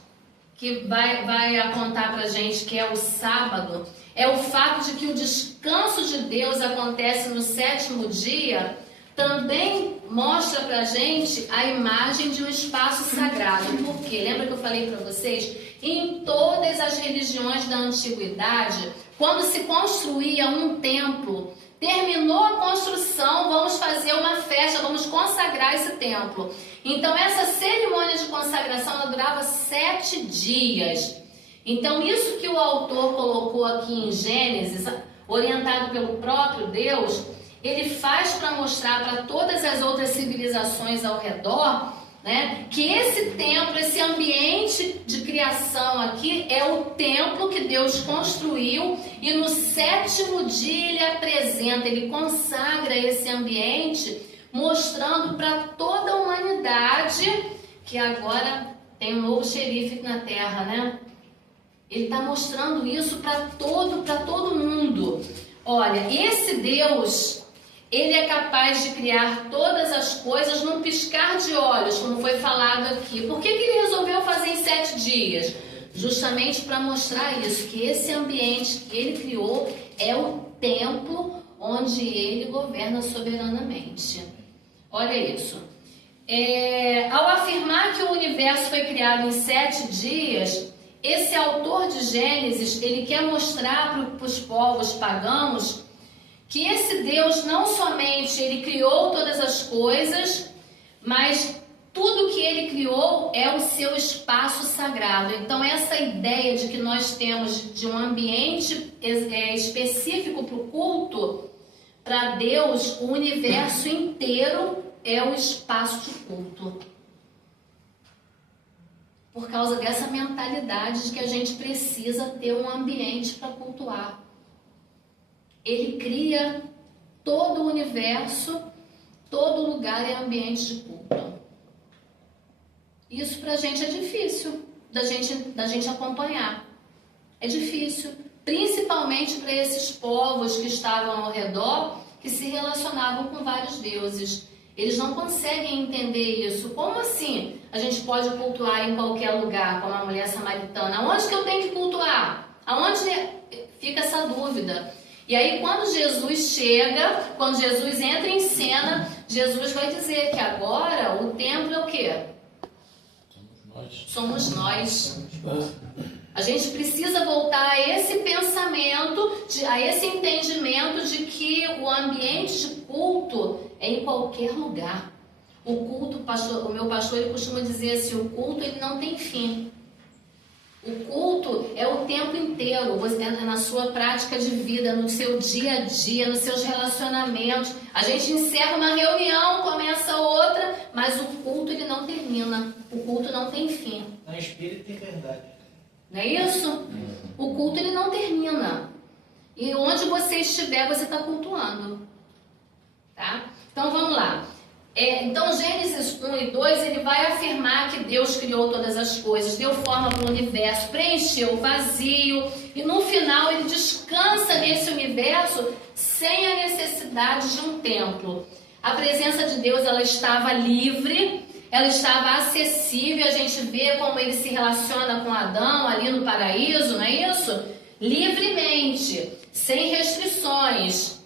que vai apontar pra gente que é o sábado, é o fato de que o descanso de Deus acontece no 7º dia, também mostra pra gente a imagem de um espaço sagrado. Por quê? Lembra que eu falei pra vocês? Em todas as religiões da antiguidade, quando se construía um templo, terminou a construção, vamos fazer uma festa, vamos consagrar esse templo. Então essa cerimônia de consagração ela durava 7 dias. Então isso que o autor colocou aqui em Gênesis, orientado pelo próprio Deus, ele faz para mostrar para todas as outras civilizações ao redor, né, que esse templo, esse ambiente de criação aqui é o templo que Deus construiu e no 7º dia ele apresenta, ele consagra esse ambiente, mostrando para toda a humanidade que agora tem um novo xerife na terra, né? Ele está mostrando isso para todo mundo. Olha, esse Deus, ele é capaz de criar todas as coisas num piscar de olhos, como foi falado aqui. Por que ele resolveu fazer em 7 dias? Justamente para mostrar isso, que esse ambiente que ele criou é o templo onde ele governa soberanamente. Olha isso. Ao afirmar que o universo foi criado em 7 dias, esse autor de Gênesis, ele quer mostrar para os povos pagãos que esse Deus não somente ele criou todas as coisas, mas tudo que ele criou é o seu espaço sagrado. Então essa ideia de que nós temos de um ambiente específico para o culto, para Deus, o universo inteiro é o espaço de culto. Por causa dessa mentalidade de que a gente precisa ter um ambiente para cultuar. Ele cria todo o universo, todo lugar é ambiente de culto. Isso pra gente é difícil da gente acompanhar. É difícil, principalmente para esses povos que estavam ao redor, que se relacionavam com vários deuses. Eles não conseguem entender isso. Como assim a gente pode cultuar em qualquer lugar, como a mulher samaritana? Aonde que eu tenho que cultuar? Aonde fica essa dúvida? E aí quando Jesus chega, quando Jesus entra em cena, Jesus vai dizer que agora o templo é o quê? Somos nós. A gente precisa voltar a esse pensamento, a esse entendimento de que o ambiente de culto é em qualquer lugar. O culto, o meu pastor ele costuma dizer assim, o culto ele não tem fim. O culto é o tempo inteiro, você entra na sua prática de vida, no seu dia a dia, nos seus relacionamentos. A gente encerra uma reunião, começa outra, mas o culto ele não termina. O culto não tem fim. Na espírito e verdade. Não é isso? O culto ele não termina. E onde você estiver, você está cultuando. Tá? Então vamos lá. Então Gênesis 1 e 2 ele vai afirmar que Deus criou todas as coisas, deu forma para o universo, preencheu o vazio e no final ele descansa nesse universo sem a necessidade de um templo. A presença de Deus ela estava livre, ela estava acessível, a gente vê como ele se relaciona com Adão ali no paraíso, não é isso? Livremente, sem restrições.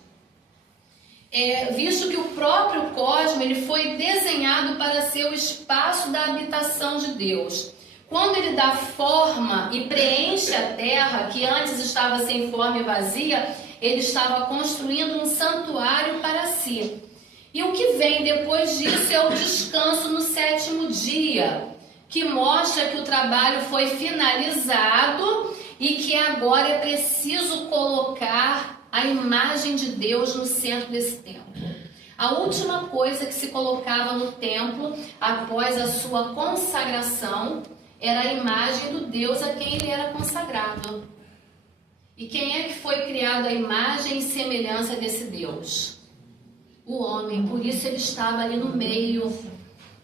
Visto que o próprio cosmos ele foi desenhado para ser o espaço da habitação de Deus. Quando ele dá forma e preenche a terra, que antes estava sem forma e vazia, ele estava construindo um santuário para si. E o que vem depois disso é o descanso no 7º dia, que mostra que o trabalho foi finalizado e que agora é preciso colocar a imagem de Deus no centro desse templo. A última coisa que se colocava no templo após a sua consagração era a imagem do Deus a quem ele era consagrado. E quem é que foi criado a imagem e semelhança desse Deus? O homem. Por isso ele estava ali no meio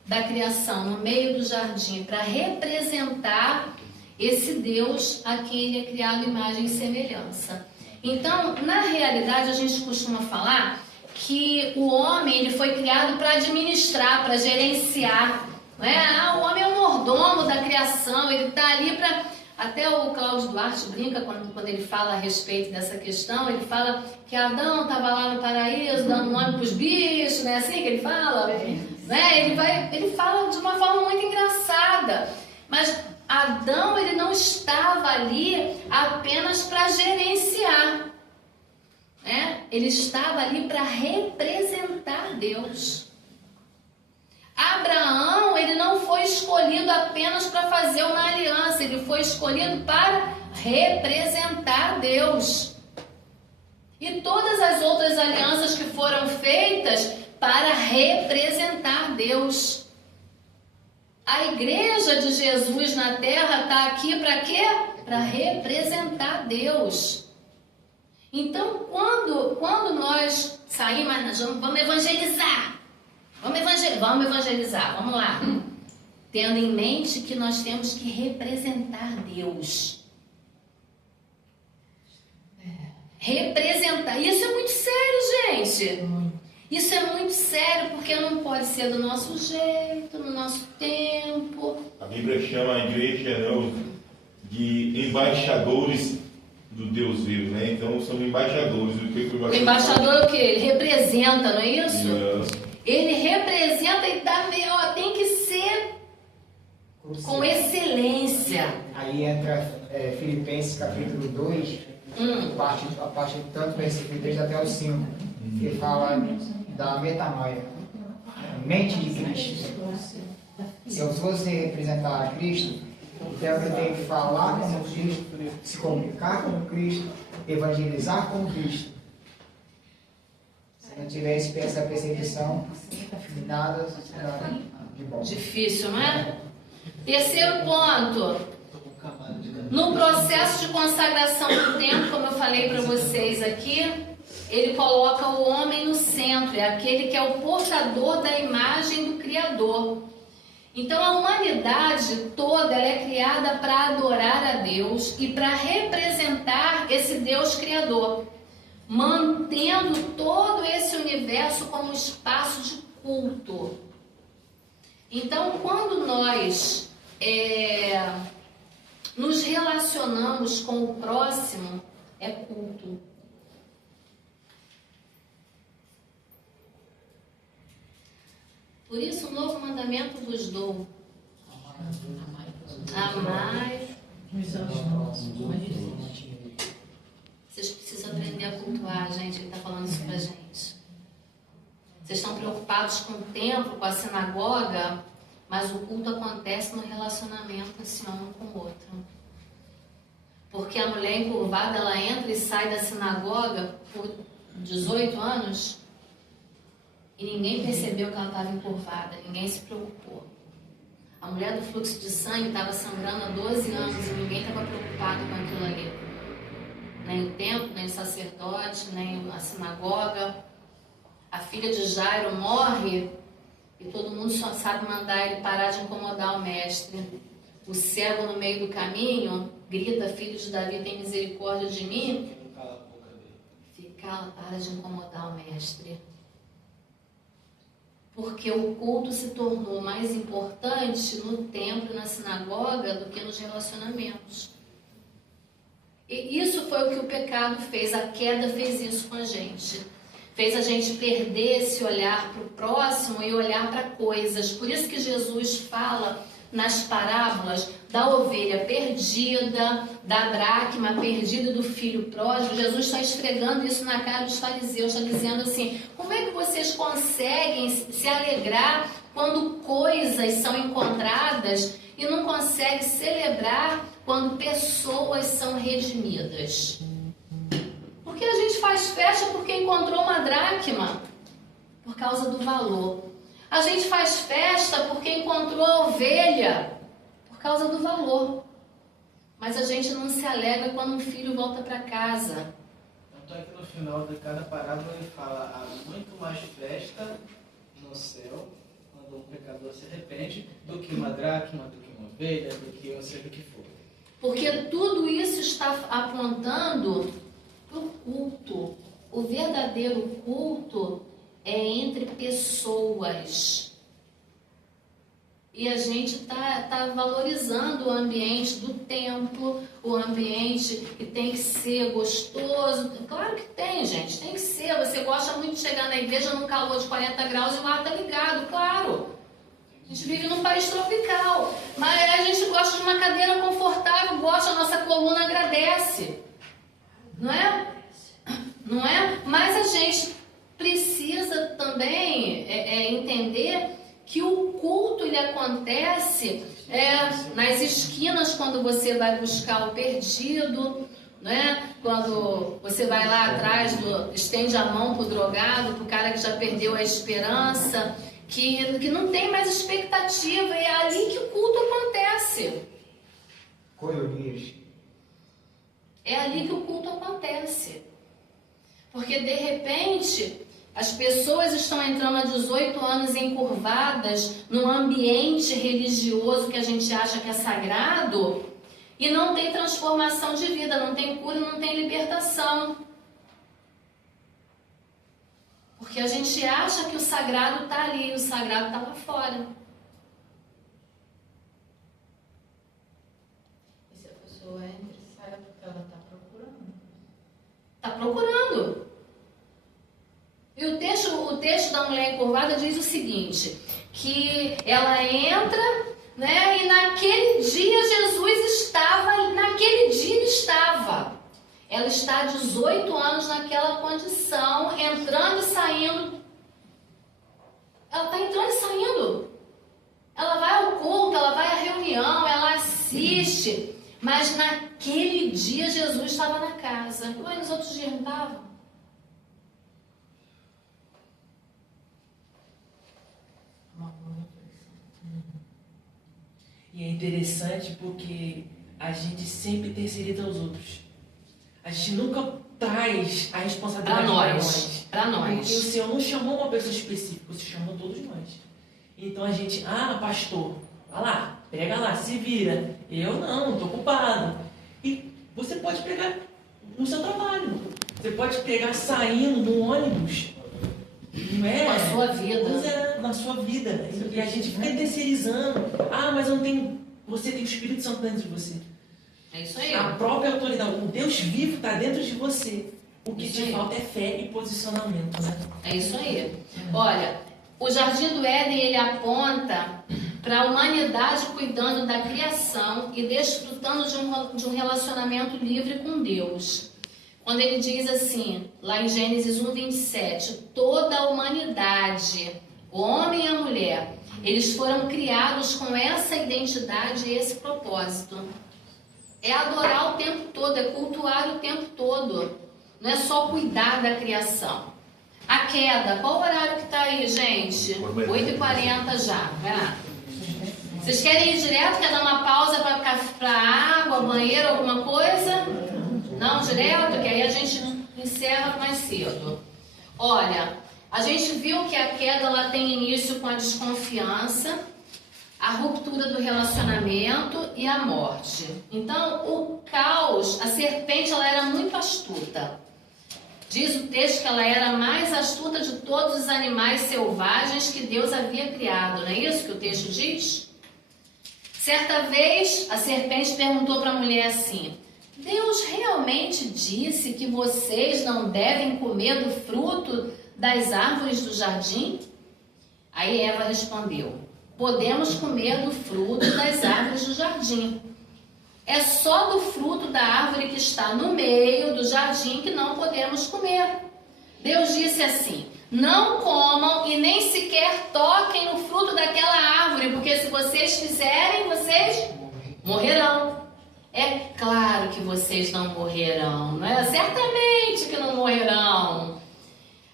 da criação, no meio do jardim, para representar esse Deus a quem ele é criado imagem e semelhança. Então, na realidade, a gente costuma falar que o homem ele foi criado para administrar, para gerenciar. Não é? O homem é o mordomo da criação, ele está ali para... Até o Cláudio Duarte brinca quando ele fala a respeito dessa questão, ele fala que Adão estava lá no paraíso dando nome para os bichos, não é assim que ele fala? Né? Ele fala de uma forma muito engraçada, mas Adão ele não estava ali apenas para gerenciar, né? Ele estava ali para representar Deus. Abraão, ele não foi escolhido apenas para fazer uma aliança, ele foi escolhido para representar Deus. E todas as outras alianças que foram feitas para representar Deus. A igreja de Jesus na terra está aqui para quê? Para representar Deus. Então, quando nós saímos, nós vamos evangelizar. Vamos evangelizar, vamos lá. Tendo em mente que nós temos que representar Deus. Representar. Isso é muito sério, gente. Isso é muito sério, porque não pode ser do nosso jeito, no nosso tempo. A Bíblia chama a igreja de embaixadores do Deus vivo, né? Então são embaixadores. O embaixador é o quê? Ele representa, não é isso? Ele representa e tem que ser com excelência. Aí entra Filipenses capítulo 2, a partir tanto do versículo 3 até o 5, que fala da metanoia, mente de Cristo. Se eu fosse representar a Cristo, então eu tenho que falar como Cristo, se comunicar com Cristo, evangelizar com Cristo. Se não tiver essa percepção, nada de bom. Difícil, não é? Terceiro ponto. No processo de consagração do templo, como eu falei para vocês aqui, ele coloca o homem no centro, é aquele que é o portador da imagem do Criador. Então a humanidade toda ela é criada para adorar a Deus e para representar esse Deus Criador, mantendo todo esse universo como um espaço de culto. Então, quando nós nos relacionamos com o próximo, é culto. Por isso, um novo mandamento vos dou: amai. Vocês precisam aprender a cultuar, gente. Ele está falando isso pra gente. Vocês estão preocupados com o templo, com a sinagoga, mas o culto acontece no relacionamento assim, um com o outro. Porque a mulher encurvada, ela entra e sai da sinagoga por 18 anos e ninguém percebeu que ela estava encurvada, ninguém se preocupou. A mulher do fluxo de sangue estava sangrando há 12 anos e ninguém estava preocupado com aquilo ali. Nem o templo, nem o sacerdote, nem a sinagoga. A filha de Jairo morre e todo mundo só sabe mandar ele parar de incomodar o mestre. O cego no meio do caminho grita: filho de Davi, tem misericórdia de mim. Fica, para de incomodar o mestre. Porque o culto se tornou mais importante no templo e na sinagoga do que nos relacionamentos. E isso foi o que o pecado fez, a queda fez isso com a gente. Fez a gente perder esse olhar para o próximo e olhar para coisas. Por isso que Jesus fala nas parábolas da ovelha perdida, da dracma perdida, do filho pródigo. Jesus está esfregando isso na cara dos fariseus, está dizendo assim: como é que vocês conseguem se alegrar quando coisas são encontradas e não conseguem celebrar quando pessoas são redimidas? Porque a gente faz festa porque encontrou uma dracma, por causa do valor. A gente faz festa porque encontrou a ovelha, por causa do valor. Mas a gente não se alegra quando um filho volta para casa. Tanto é que no final de cada parábola ele fala: há muito mais festa no céu quando um pecador se arrepende do que uma dracma, do que uma ovelha, do que seja o que for. Porque tudo isso está apontando para o culto. O verdadeiro culto é entre pessoas. E a gente tá valorizando o ambiente do templo, o ambiente que tem que ser gostoso. Claro que tem, gente, tem que ser. Você gosta muito de chegar na igreja num calor de 40 graus e o ar tá ligado, claro. A gente vive num país tropical, mas a gente gosta de uma cadeira confortável, gosta, a nossa coluna agradece. Não é? Não é? Mas a gente precisa também entender que o culto ele acontece nas esquinas, quando você vai buscar o perdido, né? Quando você vai lá atrás, estende a mão para o drogado, para o cara que já perdeu a esperança, que não tem mais expectativa. É ali que o culto acontece. Colorias. É ali que o culto acontece. Porque de repente as pessoas estão entrando há 18 anos encurvadas num ambiente religioso que a gente acha que é sagrado e não tem transformação de vida, não tem cura, não tem libertação. Porque a gente acha que o sagrado está ali e o sagrado está lá fora. E se a pessoa entra e sai porque ela está procurando? Está procurando. E o texto da mulher encurvada diz o seguinte, que ela entra, né, e naquele dia ele estava. Ela está há 18 anos naquela condição, entrando e saindo. Ela está entrando e saindo. Ela vai ao culto, ela vai à reunião, ela assiste. Mas naquele dia Jesus estava na casa. Mas nos outros dias não estava? E é interessante porque a gente sempre terceiriza aos outros. A gente nunca traz a responsabilidade para nós. Porque o Senhor não chamou uma pessoa específica, o Senhor chamou todos nós. Então a gente, pastor, vai lá, prega lá, se vira. Eu não, estou ocupado. E você pode pregar no seu trabalho. Você pode pregar saindo no ônibus. Não é? Na sua vida. Pois é, na sua vida. E a gente fica terceirizando. Mas eu não tenho. Você tem o Espírito Santo dentro de você. É isso aí. A própria autoridade, o Deus vivo está dentro de você. O que te falta é fé e posicionamento, né? É isso aí. Olha, o Jardim do Éden, ele aponta para a humanidade cuidando da criação e desfrutando de um relacionamento livre com Deus. Quando ele diz assim, lá em Gênesis 1:27, toda a humanidade, o homem e a mulher, eles foram criados com essa identidade e esse propósito. É adorar o tempo todo, é cultuar o tempo todo. Não é só cuidar da criação. A queda, qual o horário que está aí, gente? 8h40 já, vai lá. Vocês querem ir direto? Quer dar uma pausa para água, banheiro, alguma coisa? Não, direto? Que aí a gente encerra mais cedo. Olha, a gente viu que a queda ela tem início com a desconfiança, a ruptura do relacionamento e a morte. Então, o caos, a serpente, ela era muito astuta. Diz o texto que ela era a mais astuta de todos os animais selvagens que Deus havia criado. Não é isso que o texto diz? Certa vez, a serpente perguntou para a mulher assim: Deus realmente disse que vocês não devem comer do fruto das árvores do jardim? Aí Eva respondeu: podemos comer do fruto das árvores do jardim. É só do fruto da árvore que está no meio do jardim que não podemos comer. Deus disse assim: não comam e nem sequer toquem no fruto daquela árvore, porque se vocês fizerem, vocês morrerão. É claro que vocês não morrerão, não é? Certamente que não morrerão.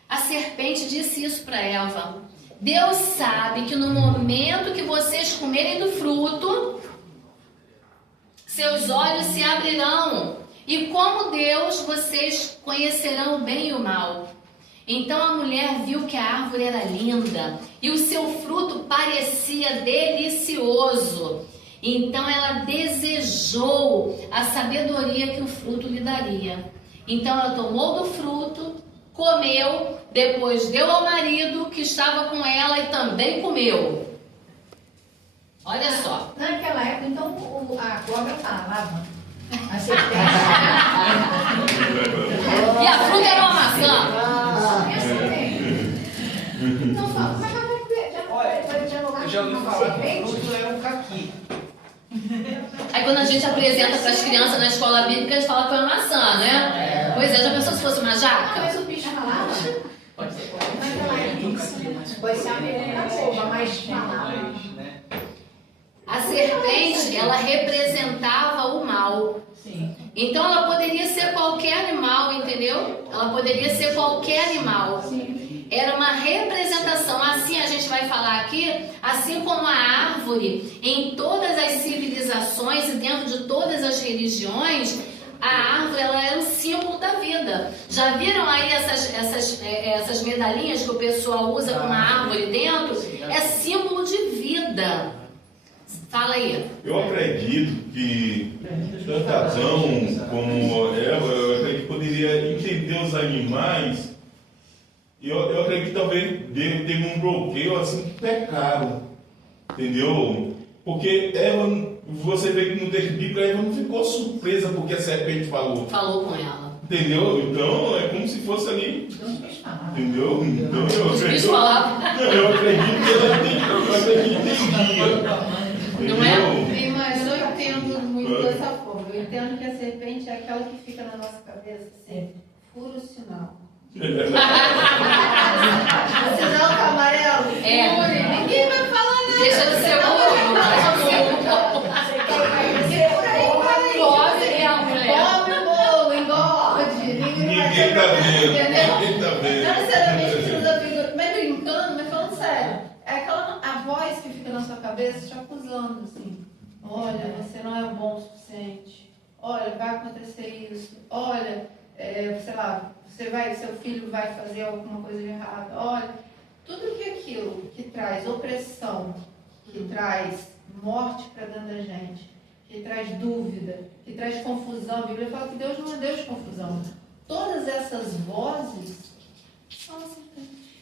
A serpente disse isso para Eva. Deus sabe que no momento que vocês comerem do fruto, seus olhos se abrirão. E como Deus, vocês conhecerão o bem e o mal. Então a mulher viu que a árvore era linda e o seu fruto parecia delicioso. Então ela desejou a sabedoria que o fruto lhe daria. Então ela tomou do fruto, comeu, depois deu ao marido que estava com ela e também comeu. Olha só. Naquela época, então, a cobra falava. A serpente. E a fruta era uma maçã. Então, fala, mas Eu já ouvi falar que o fruto era um caqui. Aí quando a gente apresenta para as crianças na escola bíblica, eles falam que é uma maçã, né? Pois é, já pensou se fosse uma jaca? Mas o bicho falava. Pode ser. Naquela época. Pode ser a menina da cobra, mas falava. A serpente, ela representava o mal. Sim. Então ela poderia ser qualquer animal, entendeu? Ela poderia ser qualquer animal. Sim. Era uma representação. Assim a gente vai falar aqui, assim como a árvore, em todas as civilizações e dentro de todas as religiões, a árvore ela era um símbolo da vida. Já viram aí essas medalhinhas que o pessoal usa com uma árvore dentro? É símbolo de vida. Fala aí. Eu acredito que tanto Adão como Eva, eu acredito que poderia entender os animais. E eu acredito que talvez teve um bloqueio assim que pecaram. Entendeu? Porque Eva, você vê que no texto bíblico, Eva não ficou surpresa porque a serpente falou. Falou com ela. Entendeu? Então é como se fosse ali. Entendeu? Então Os bichos falavam. eu acredito que ela entendia. Não é? Mas eu entendo muito dessa forma. Eu entendo que a serpente é aquela que fica na nossa cabeça assim, fura o sinal. O sinal tá amarelo? É. Fure. Ninguém vai falar nada. Deixa de ser Pobre o bolo, engorde. Ninguém tá vendo. Ninguém tá vendo. Não necessariamente usa figura, mas brincando, mas falando sério. É aquela a voz que fica na sua cabeça te acusando, assim. Olha, você não é bom o suficiente. Olha, vai acontecer isso. Olha, sei lá, seu filho vai fazer alguma coisa de errado. Olha, tudo que aquilo que traz opressão, que traz morte para dentro da gente, que traz dúvida, que traz confusão. A Bíblia fala que Deus não é Deus de confusão. Todas essas vozes são assim.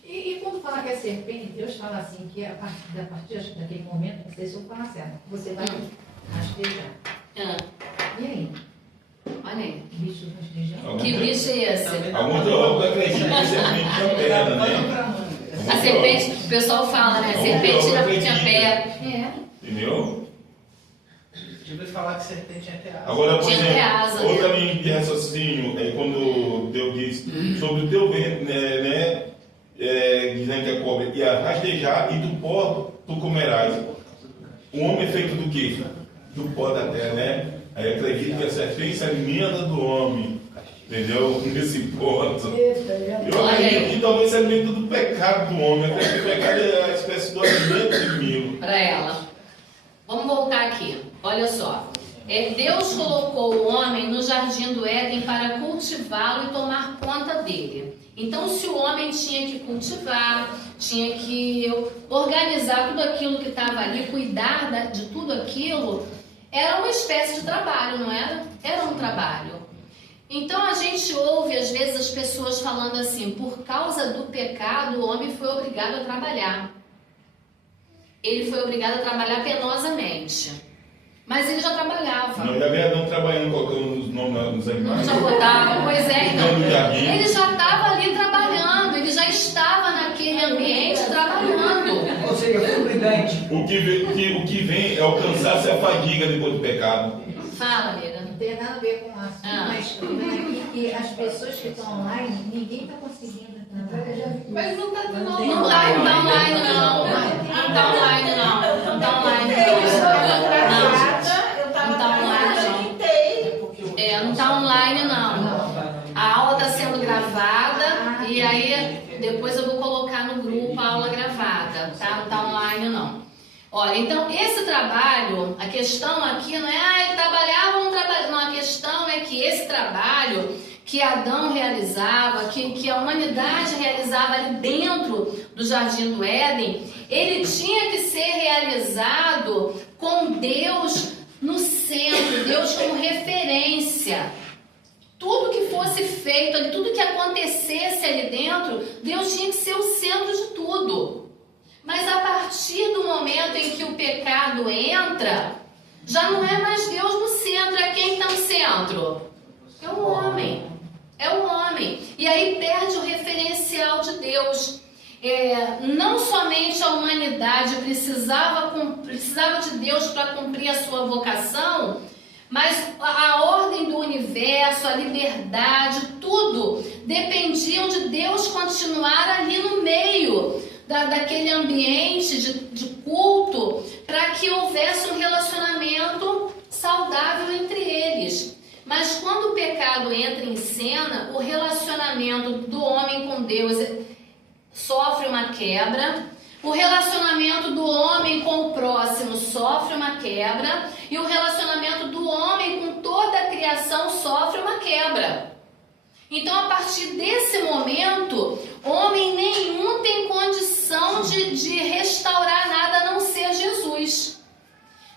E quando fala que é serpente, Deus fala assim, que a partir daquele momento, não sei se eu falo certo, você vai rastejar. E aí? Olha aí. Que bicho rastejando? Que bicho é esse? Alguns eu acredito que a serpente tinha perna, né? A serpente, o pessoal fala, né? A serpente já tinha perna. Entendeu? Eu ouvi falar que serpente é até asa. Agora, por Tinha exemplo, asa, outra né? linha de raciocínio é quando Deus diz sobre o teu ventre, né? Dizendo que a cobra ia rastejar e do pó tu comerás. O homem é feito do quê? Do pó da terra, né? Aí acredito que a serpente se alimenta do homem. Entendeu? Nesse ponto. Eu acredito que talvez se alimenta do pecado do homem. Eu acredito que o pecado é a espécie do alimento de mil. Para ela. Vamos voltar aqui. Olha só. Deus colocou o homem no jardim do Éden para cultivá-lo e tomar conta dele. Então, se o homem tinha que cultivar, tinha que organizar tudo aquilo que estava ali, cuidar de tudo aquilo, era uma espécie de trabalho, não era? Era um trabalho. Então, a gente ouve, às vezes, as pessoas falando assim, por causa do pecado, o homem foi obrigado a trabalhar. Ele foi obrigado a trabalhar penosamente. Mas ele já trabalhava. Não, já veio Adão trabalhando, colocando os nomes nos animais. Já botava, pois é, então. Ele já estava ali trabalhando, ele já estava naquele ambiente trabalhando. Ou seja, foi prudente. o que vem é o cansaço e a fadiga depois do pecado. Fala, amiga. Não tem nada a ver com o assunto, mas estou vendo aqui que as pessoas que estão online, ninguém está conseguindo entrar. Mas não está Não tá online, não. Não tá online, não. Não tá online, não. Eu tava Não tá online, atrasada, não. quitei. Não tá online, não. A aula está sendo gravada e aí depois eu vou colocar no grupo a aula gravada, tá? Não tá online, não. Olha, então esse trabalho, a questão aqui não é trabalhar ou não trabalhar, não, a questão é que esse trabalho que Adão realizava, que a humanidade realizava ali dentro do Jardim do Éden, ele tinha que ser realizado com Deus no centro, Deus como referência. Tudo que fosse feito ali, tudo que acontecesse ali dentro, Deus tinha que ser o centro de tudo. Mas a partir do momento em que o pecado entra, já não é mais Deus no centro, é quem está no centro? É o homem. É o homem. E aí perde o referencial de Deus. Não somente a humanidade precisava de Deus para cumprir a sua vocação, mas a ordem do universo, a liberdade, tudo dependiam de Deus continuar ali no meio daquele ambiente de culto, para que houvesse um relacionamento saudável entre eles. Mas quando o pecado entra em cena, o relacionamento do homem com Deus sofre uma quebra, o relacionamento do homem com o próximo sofre uma quebra, e o relacionamento do homem com toda a criação sofre uma quebra. Então, a partir desse momento, homem nenhum tem condição de restaurar nada a não ser Jesus.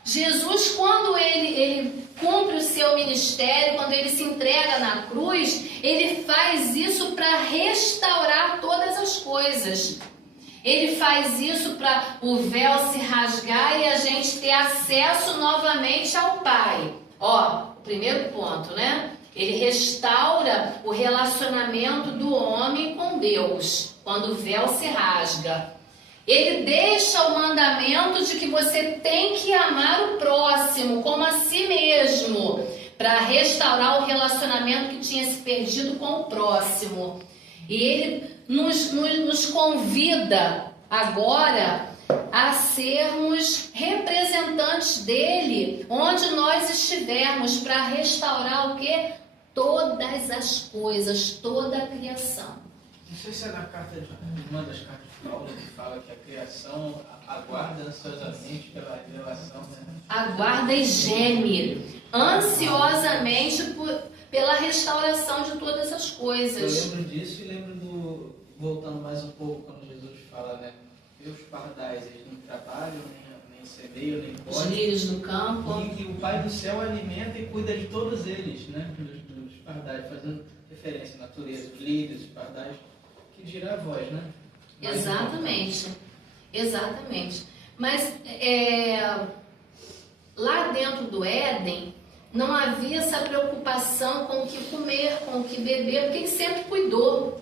Jesus, quando ele cumpre o seu ministério, quando ele se entrega na cruz, ele faz isso para restaurar todas as coisas. Ele faz isso para o véu se rasgar e a gente ter acesso novamente ao Pai. Ó, o primeiro ponto, né? Ele restaura o relacionamento do homem com Deus, quando o véu se rasga. Ele deixa o mandamento de que você tem que amar o próximo como a si mesmo, para restaurar o relacionamento que tinha se perdido com o próximo. E ele nos convida agora a sermos representantes dele, onde nós estivermos, para restaurar o quê? Todas as coisas, toda a criação. Não sei se é na carta de uma das cartas de Paulo que fala que a criação aguarda ansiosamente pela revelação, né? Aguarda e geme ansiosamente pela restauração de todas as coisas. Eu lembro disso e lembro voltando mais um pouco, quando Jesus fala, né? Os pardais, eles não trabalham, nem semeiam, nem Os podem. lírios do campo. E que o Pai do Céu alimenta e cuida de todos eles, né? Dos pardais, fazendo referência à natureza, os lírios, os pardais, que dirá a voz, né? Exatamente. Exatamente. Mas lá dentro do Éden, não havia essa preocupação com o que comer, com o que beber, porque ele sempre cuidou.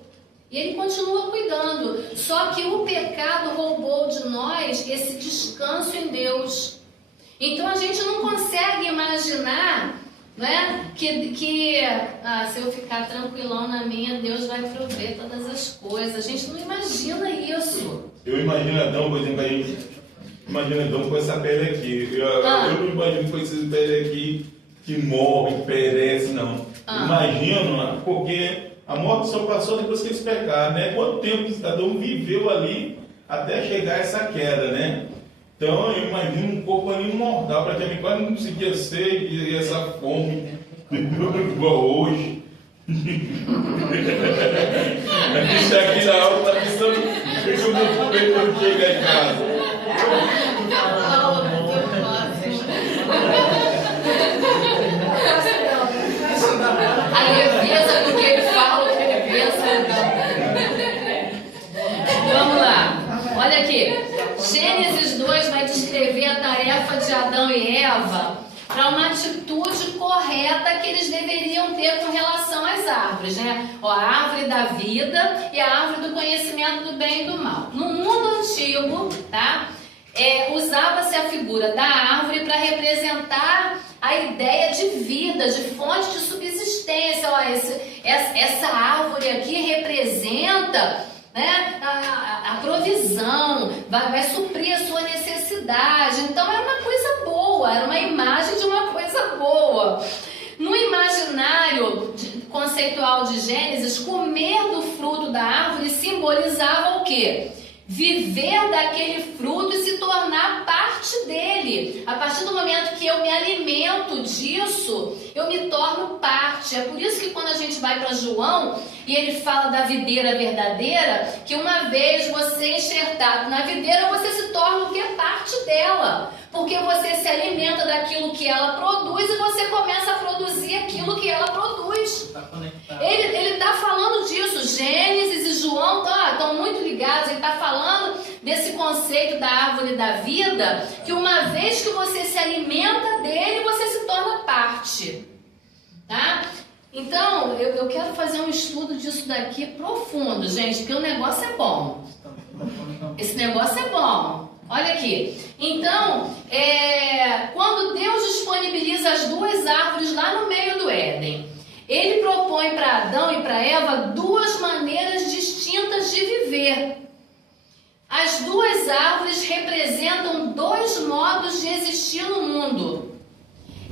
E ele continua cuidando. Só que o pecado roubou de nós esse descanso em Deus. Então a gente não consegue imaginar, né, que se eu ficar tranquilão na minha, Deus vai prover todas as coisas. A gente não imagina isso. Eu imagino Adão, por exemplo, imagina Adão com essa pele aqui. Eu não imagino com essa pele aqui que morre, perece, não. Imagino, porque a morte só passou depois que eles pecaram, né? Quanto tempo Adão viveu ali até chegar a essa queda, né? Então eu imagino um corpo ali mortal, praticamente quase não conseguia ser, e essa fome, igual hoje. A gente está aqui na aula, está pensando o que eu vou comer quando chegar em casa. A leveza do que ele fala, o que ele pensa. Vamos lá. Olha aqui. Gênesis 2 vai descrever a tarefa de Adão e Eva para uma atitude correta que eles deveriam ter com relação às árvores, né? Ó, a árvore da vida e a árvore do conhecimento do bem e do mal. No mundo antigo, tá? usava-se a figura da árvore para representar a ideia de vida, de fonte de subsistência. Ó, essa árvore aqui representa, né, a provisão, vai suprir a sua necessidade. Então era uma coisa boa, era uma imagem de uma coisa boa. No imaginário conceitual de Gênesis, comer do fruto da árvore simbolizava o quê? Viver daquele fruto e se tornar parte dele. A partir do momento que eu me alimento disso, eu me torno parte. É por isso que quando a gente vai para João e ele fala da videira verdadeira, que uma vez você enxertado na videira, você se torna o que? Parte dela. Porque você se alimenta daquilo que ela produz e você começa a produzir aquilo que ela produz. Ele está falando disso. Gênesis e João estão muito ligados. Ele está falando desse conceito da árvore da vida, que uma vez que você se alimenta dele, você se torna parte. Tá? Então, eu quero fazer um estudo disso daqui profundo, gente, porque o negócio é bom. Esse negócio é bom. Olha aqui. Então, quando Deus disponibiliza as duas árvores lá no meio do Éden, ele propõe para Adão e para Eva duas maneiras distintas de viver. As duas árvores representam dois modos de existir no mundo.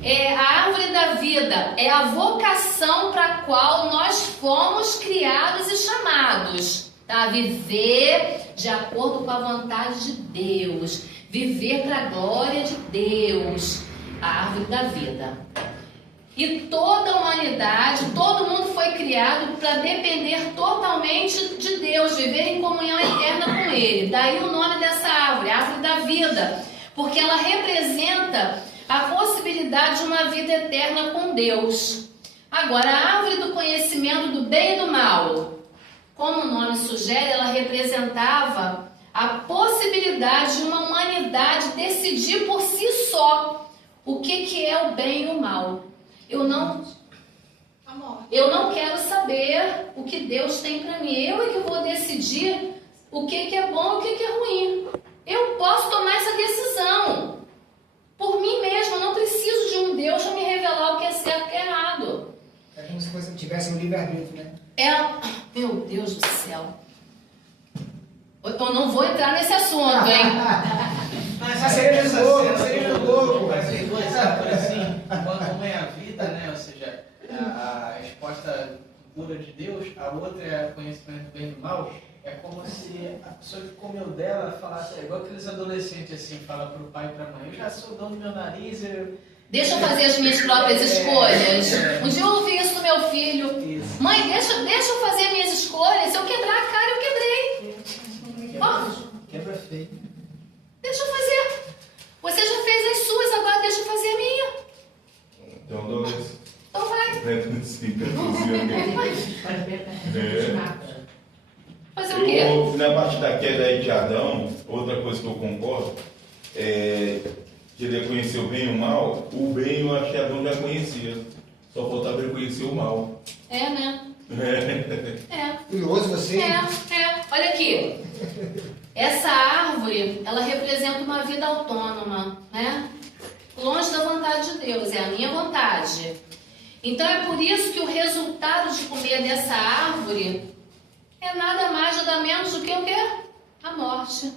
A árvore da vida é a vocação para a qual nós fomos criados e chamados. Tá? Viver de acordo com a vontade de Deus. Viver para a glória de Deus. A árvore da vida. E toda a humanidade, todo mundo foi criado para depender totalmente de Deus. Viver em comunhão eterna com Ele. Daí o nome dessa árvore, a árvore da vida. Porque ela representa a possibilidade de uma vida eterna com Deus. Agora, a árvore do conhecimento do bem e do mal, como o nome sugere, ela representava a possibilidade de uma humanidade decidir por si só o que é o bem e o mal. Eu não quero saber o que Deus tem para mim. Eu é que vou decidir o que é bom e o que é ruim. Eu posso tomar essa decisão por mim mesmo. Eu não preciso de um Deus para me revelar o que é certo e o que é errado. É como se você tivesse um livre-arbítrio, né? Meu Deus do céu. Eu não vou entrar nesse assunto, hein? Mas seria do louco. Mas tem dois árvores assim, quando uma é a vida, né? Ou seja, a resposta pura de Deus, a outra é o conhecimento do bem e do mal. É como se a pessoa que comeu dela falasse, igual aqueles adolescentes assim, fala pro pai e pra mãe, eu já sou dono do meu nariz, Deixa eu fazer as minhas próprias escolhas. Um dia eu ouvi isso do meu filho. Isso. Mãe, deixa eu fazer minhas escolhas. Se eu quebrar a cara, eu quebrei. Quebra feio. Deixa eu fazer. Você já fez as suas, agora deixa eu fazer a minha. Então, dois. Então vai. Fazer o quê? Na parte da queda aí de Adão, outra coisa que eu concordo que ele conheceu o bem e o mal. O bem eu acho que Adão já conhecia. Só faltava ele conhecer o mal. Né? Curioso você? Olha aqui. Essa árvore, ela representa uma vida autônoma, né? Longe da vontade de Deus, é a minha vontade. Então é por isso que o resultado de comer dessa árvore é nada mais, nada menos do que o quê? A morte.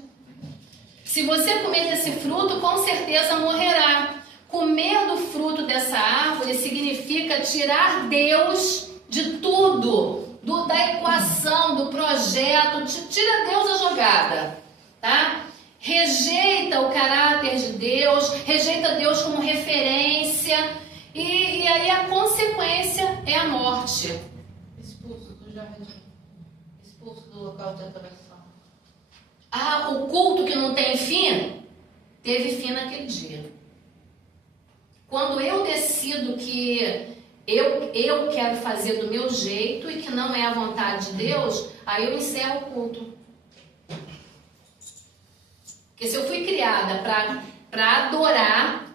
Se você comer desse fruto, com certeza morrerá. Comer do fruto dessa árvore significa tirar Deus de tudo, da equação, do projeto, tira Deus da jogada, tá? Rejeita o caráter de Deus, rejeita Deus como referência, e aí a consequência é a morte. Expulso do jardim, expulso do local de adoração. O culto que não tem fim, teve fim naquele dia. Quando eu decido que eu quero fazer do meu jeito e que não é a vontade de Deus, aí eu encerro o culto. Porque se eu fui criada para adorar,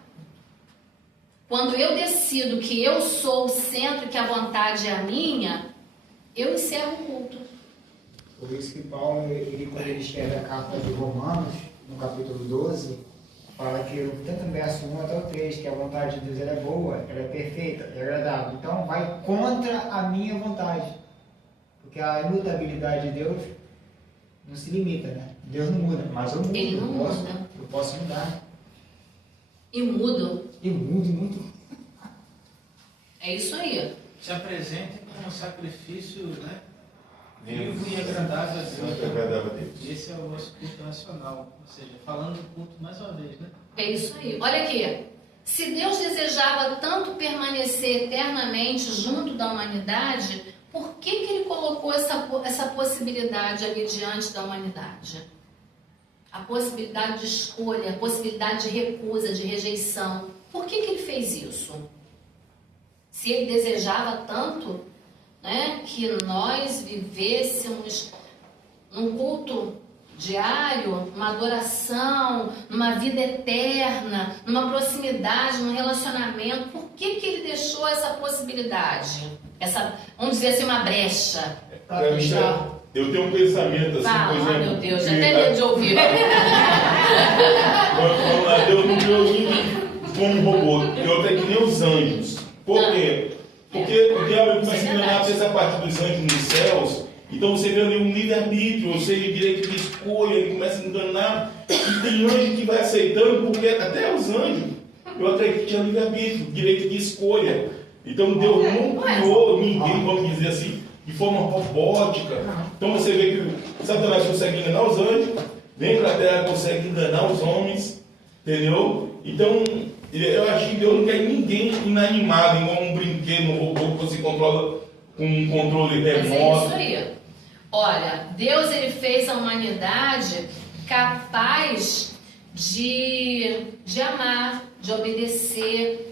quando eu decido que eu sou o centro e que a vontade é a minha, eu encerro o culto. Por isso que Paulo, quando ele escreve a carta de Romanos, no capítulo 12, fala que, tanto no verso 1 até o 3, que a vontade de Deus ela é boa, ela é perfeita, é agradável. Então vai contra a minha vontade. Porque a imutabilidade de Deus não se limita, né? Deus não muda, mas eu mudo. Ele não muda. Eu posso mudar. E mudo. Eu mudo muito. É isso aí. Se apresentem como um sacrifício, né? Vivo e agradável a Deus. Agradável a Deus. Esse é o nosso culto nacional. Ou seja, falando do culto mais uma vez, né? É isso aí. Olha aqui. Se Deus desejava tanto permanecer eternamente junto da humanidade, por que Ele colocou essa possibilidade ali diante da humanidade? A possibilidade de escolha, a possibilidade de recusa, de rejeição. Por que Ele fez isso? Se Ele desejava tanto, né, que nós vivêssemos um culto diário, uma adoração, numa vida eterna, numa proximidade, num relacionamento, por que Ele deixou essa possibilidade? Vamos dizer assim, uma brecha. Pra mim, eu tenho um pensamento assim, Fala, por exemplo. meu Deus, até medo de ouvir. Vamos lá, Deus não criou ninguém como um robô, criou até que nem os anjos. Por quê? Porque o diabo começa a enganar essa parte dos anjos nos céus, então você vê ali um livre-arbítrio, ou seja, direito de escolha, ele começa a enganar, e tem anjo que vai aceitando, porque até os anjos, eu acredito que tinha livre-arbítrio, direito de escolha. Então Deus não criou ninguém, vamos dizer assim, de forma robótica. Então você vê que Satanás consegue enganar os anjos, vem para a terra, consegue enganar os homens, entendeu? Então, eu acho que Deus não quer ninguém inanimado, igual um brinquedo, um robô que você controla com um controle remoto. Mas é isso aí. Olha, Deus ele fez a humanidade capaz de amar, de obedecer.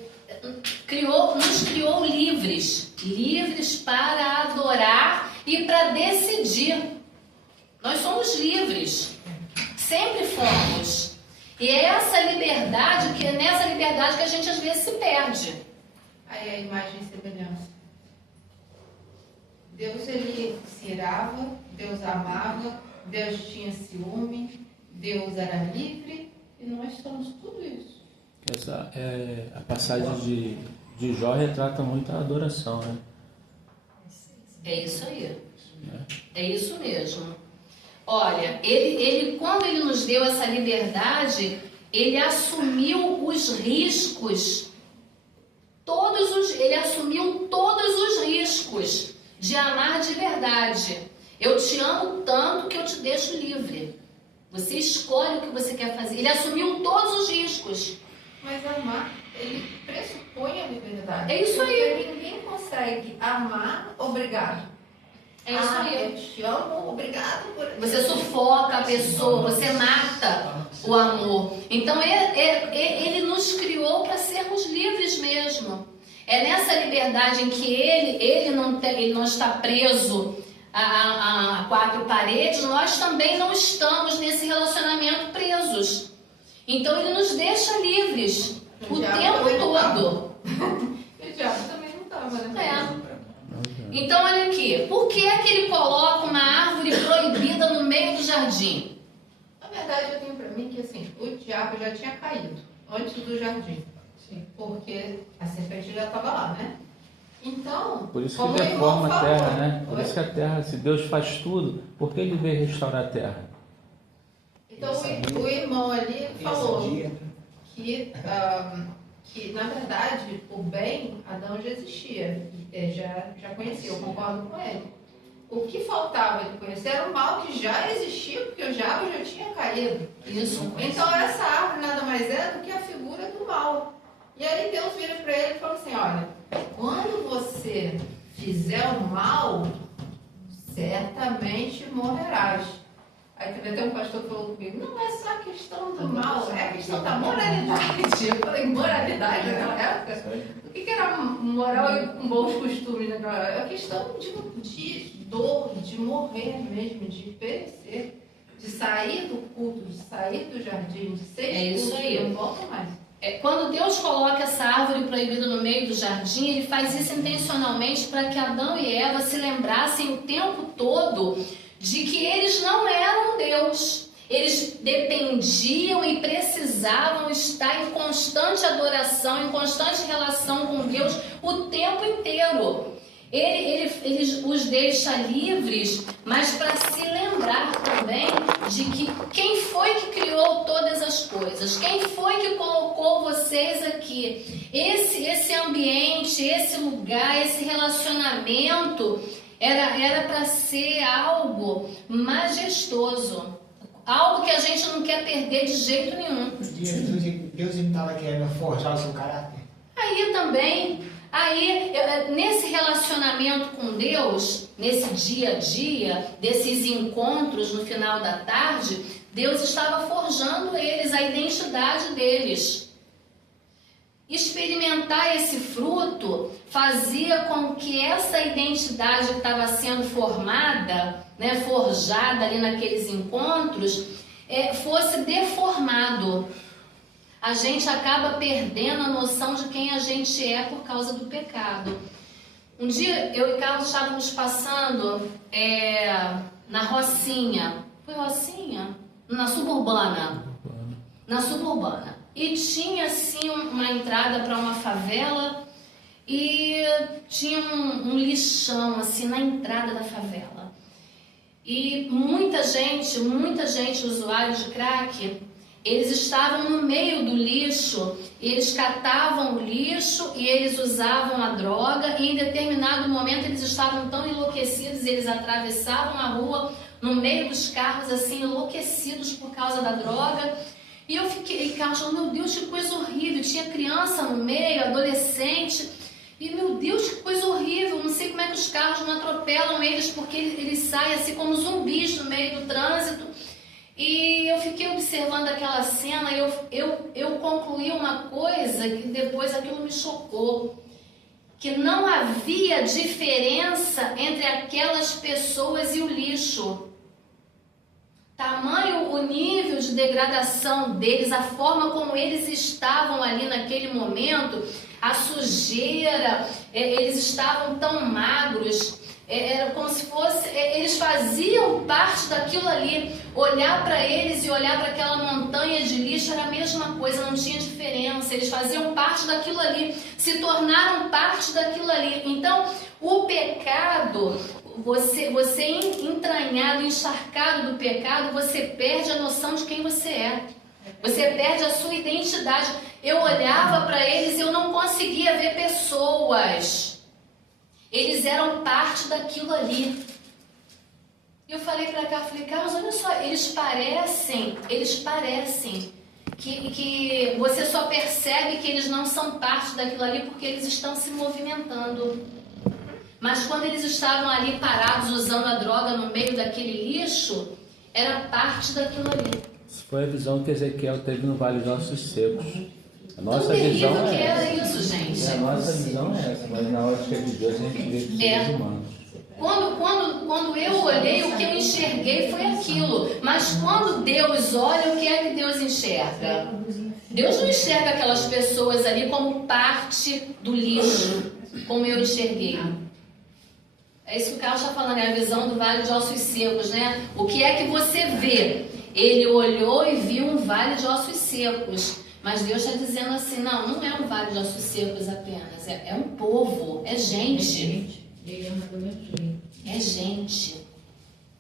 Nos criou livres para adorar e para decidir. Nós somos livres, sempre fomos. E é essa liberdade, que é nessa liberdade que a gente às vezes se perde. Aí a imagem e semelhança. Deus ele se irava, Deus amava, Deus tinha ciúme, Deus era livre e nós somos tudo isso. Essa é a passagem de Jó retrata muito a adoração, né? É isso aí. É isso mesmo. Olha, ele quando ele nos deu essa liberdade, ele assumiu os riscos, ele assumiu todos os riscos de amar de verdade. Eu te amo tanto que eu te deixo livre. Você escolhe o que você quer fazer. Ele assumiu todos os riscos. Mas amar, ele pressupõe a liberdade. É isso aí. Porque ninguém consegue amar obrigado. É isso aí. Eu te amo, obrigado por... Você sufoca a pessoa, você mata o amor. Então ele nos criou para sermos livres mesmo. É nessa liberdade em que ele não está preso a quatro paredes, nós também não estamos nesse relacionamento presos. Então ele nos deixa livres o tempo todo. O diabo também não estava, né? Então olha aqui, por que é que ele coloca uma árvore proibida no meio do jardim? Na verdade eu tenho para mim que assim, o diabo já tinha caído antes do jardim. Sim. Porque a serpente já estava lá, né? Então, por isso que deforma a terra, né? Por isso que a terra, se Deus faz tudo, por que ele veio restaurar a terra? Então o irmão ali falou que na verdade o bem, Adão já existia, já conhecia, eu concordo com ele. O que faltava ele conhecer era o mal que já existia, porque o diabo já tinha caído. Isso. Então essa árvore nada mais é do que a figura do mal. E aí Deus vira para ele e fala assim, olha, quando você fizer o mal, certamente morrerás. Aí teve até um pastor que falou comigo, não é só a questão do mal, é a questão da moralidade. Eu falei, moralidade naquela época? O que era moral e com bons costumes naquela época? É a questão de dor, de morrer mesmo, de perecer, de sair do culto, de sair do jardim, de ser expulso, isso aí. Não volta mais. Quando Deus coloca essa árvore proibida no meio do jardim, ele faz isso intencionalmente para que Adão e Eva se lembrassem o tempo todo de que eles não eram Deus. eles dependiam e precisavam estar em constante adoração, em constante relação com Deus o tempo inteiro. Ele os deixa livres, mas para se lembrar também de que quem foi que criou todas as coisas, quem foi que colocou vocês aqui. Esse ambiente, esse lugar, esse relacionamento era para ser algo majestoso, algo que a gente não quer perder de jeito nenhum. Deus não estava querendo forjar o seu caráter? Aí também, nesse relacionamento com Deus, nesse dia a dia, desses encontros no final da tarde, Deus estava forjando eles, a identidade deles. Experimentar esse fruto fazia com que essa identidade que estava sendo formada, né, forjada ali naqueles encontros, fosse deformado. A gente acaba perdendo a noção de quem a gente é por causa do pecado. Um dia eu e Carlos estávamos passando na Rocinha. Foi Rocinha? Na Suburbana. Na Suburbana. E tinha assim uma entrada para uma favela e tinha um lixão assim na entrada da favela. E muita gente, usuários de crack, eles estavam no meio do lixo, eles catavam o lixo e eles usavam a droga, e em determinado momento eles estavam tão enlouquecidos, eles atravessavam a rua no meio dos carros assim, enlouquecidos por causa da droga. E eu fiquei, Carlos, meu Deus, que coisa horrível, tinha criança no meio, adolescente, e meu Deus, que coisa horrível, não sei como é que os carros não atropelam eles, porque eles saem assim como zumbis no meio do trânsito. E eu fiquei observando aquela cena e eu concluí uma coisa que depois aquilo me chocou, que não havia diferença entre aquelas pessoas e o lixo. Tamanho o nível de degradação deles, a forma como eles estavam ali naquele momento, a sujeira, eles estavam tão magros, era como se fosse, eles faziam parte daquilo ali. Olhar para eles e olhar para aquela montanha de lixo era a mesma coisa, não tinha diferença, eles faziam parte daquilo ali, se tornaram parte daquilo ali. Então, o pecado, você entranhado, encharcado do pecado, você perde a noção de quem você é. Você perde a sua identidade. Eu olhava para eles e eu não conseguia ver pessoas. Eles eram parte daquilo ali. Eu falei para cá, Carlos, olha só, eles parecem que você só percebe que eles não são parte daquilo ali porque eles estão se movimentando. Mas quando eles estavam ali parados usando a droga no meio daquele lixo, era parte daquilo ali. Isso foi a visão que Ezequiel teve no Vale dos Ossos Secos. A nossa Tão visão terrível que é era essa. isso, gente. A nossa visão é essa, mas na hora de de Deus a gente vê que seres humanos. Quando eu olhei, o que eu enxerguei foi aquilo. Mas quando Deus olha, o que é que Deus enxerga? Deus não enxerga aquelas pessoas ali como parte do lixo, como eu enxerguei. É isso que o Carlos está falando, é a visão do Vale de Ossos Secos, né? O que é que você vê? Ele olhou e viu um vale de ossos secos. Mas Deus está dizendo assim, não é um vale de ossos secos apenas, é um povo, é gente. É gente,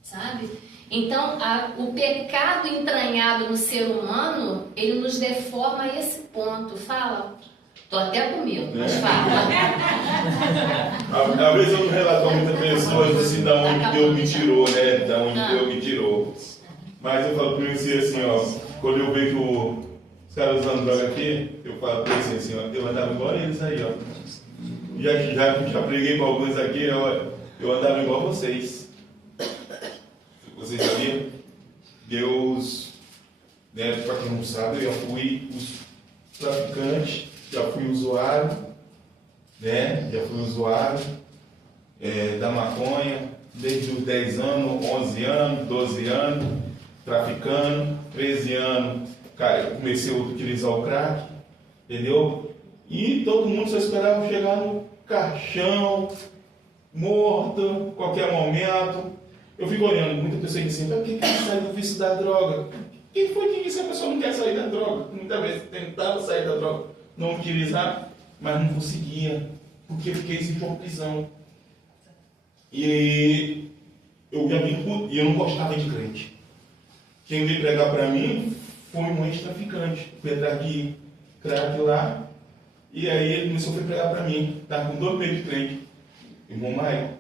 sabe? Então, o pecado entranhado no ser humano, ele nos deforma a esse ponto. Fala, tô até com medo, mas fala. Às vezes eu relato a muitas pessoas assim, da onde Deus me tirou, né? Da onde Deus me tirou. Mas eu falo para você assim, ó, quando eu vejo os caras usando droga aqui, eu falo para eles assim, ó, eu andava igual eles aí, ó. Já preguei para alguns aqui, eu andava igual vocês. Vocês sabiam? Deus, né, para quem não sabe, eu já fui traficante, já fui usuário, né? Já fui usuário da maconha, desde os 10 anos, 11 anos, 12 anos, traficando, 13 anos, cara, eu comecei a utilizar o crack, entendeu? E todo mundo só esperava chegar no caixão, morto, qualquer momento. eu fico olhando, muita pessoa diz assim, por que ele sai do vício da droga? Quem foi que disse que a pessoa não quer sair da droga? Muitas vezes tentava sair da droga, não utilizar, mas não conseguia, porque fiquei em uma prisão. E eu não gostava de crente. Quem veio pregar para mim foi um ex-traficante, foi atrás de crack lá, e aí ele começou a pregar para mim, estava com 2 meses de crente, irmão Maio.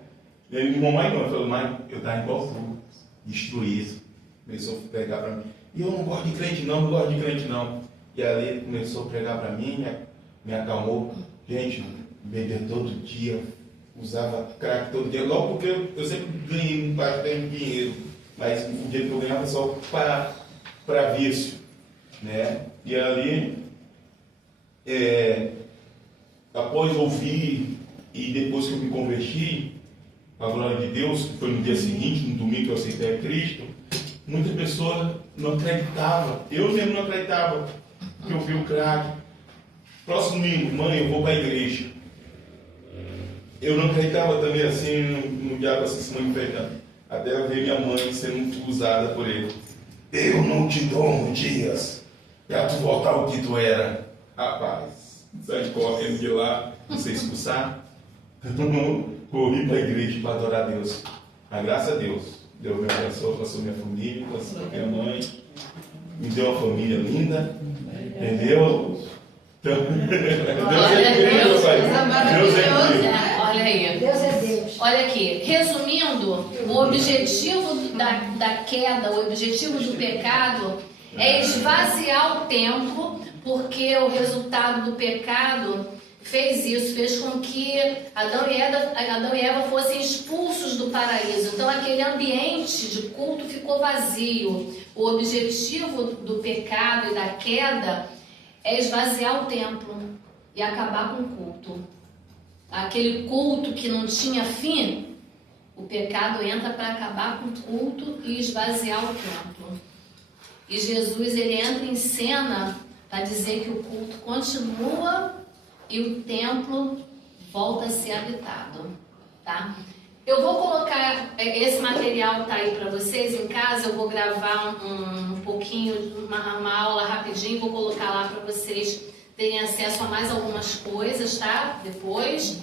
Irmão Maio não, ele falou, Maio, eu estava igual tu, destruído. Começou a pregar para mim. E eu não gosto de crente não, não gosto de crente não. E aí ele começou a pregar para mim, me acalmou. Gente, bebia todo dia, usava crack todo dia, logo porque eu sempre ganhei bastante dinheiro, mas o dinheiro que eu ganhava só para vício, né? E ali, após ouvir e depois que eu me converti, a glória de Deus, que foi no dia seguinte, no domingo que eu aceitei a Cristo, muitas pessoas não acreditavam, eu mesmo não acreditava que eu vi o crack. Próximo domingo, mãe, eu vou para a igreja. Eu não acreditava também assim no diabo assim se manifestando. Até eu ver minha mãe sendo usada por ele. Eu não te dou dias para tu voltar ao que tu era. Rapaz, sai correndo de lá, não sei expulsar. Corri para a igreja para adorar a Deus. Mas graças a Deus, Deus me abençoou, passou minha família, passou minha mãe, me deu uma família linda, entendeu? Então, Deus Olha aí. Deus é Deus. Olha aqui, resumindo, o objetivo da queda, o objetivo do pecado é esvaziar o templo, porque o resultado do pecado fez isso, fez com que Adão e Eva fossem expulsos do paraíso. Então aquele ambiente de culto ficou vazio. O objetivo do pecado e da queda é esvaziar o templo e acabar com o culto. Aquele culto que não tinha fim, o pecado entra para acabar com o culto e esvaziar o templo. E Jesus, ele entra em cena para dizer que o culto continua e o templo volta a ser habitado, tá? Eu vou colocar, esse material tá aí para vocês em casa, eu vou gravar um pouquinho, uma aula rapidinho, vou colocar lá para vocês terem acesso a mais algumas coisas, tá? Depois.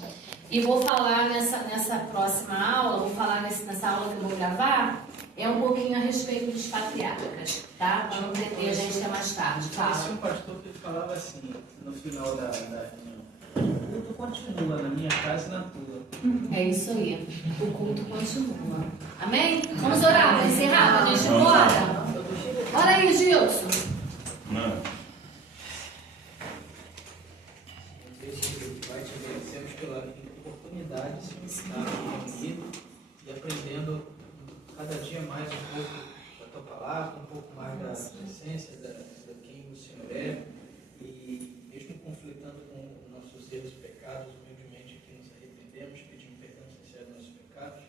E vou falar nessa próxima aula, vou falar nessa aula que eu vou gravar, um pouquinho a respeito dos patriarcas, tá? Para não perder a gente até mais tarde. Fala. Tinha um pastor que falava assim, no final da reunião, o culto continua na minha casa e na tua. É isso aí, o culto continua. Amém? Vamos orar para encerrar, para a gente ir embora? Olha aí, Gilson. Não. Vai te agradecemos pela oportunidade de estar reunido e aprendendo cada dia mais um pouco da tua palavra, um pouco mais da essência, de quem o Senhor é, e mesmo conflitando com nossos erros e pecados, humildemente aqui nos arrependemos, pedimos perdão sincero dos nossos pecados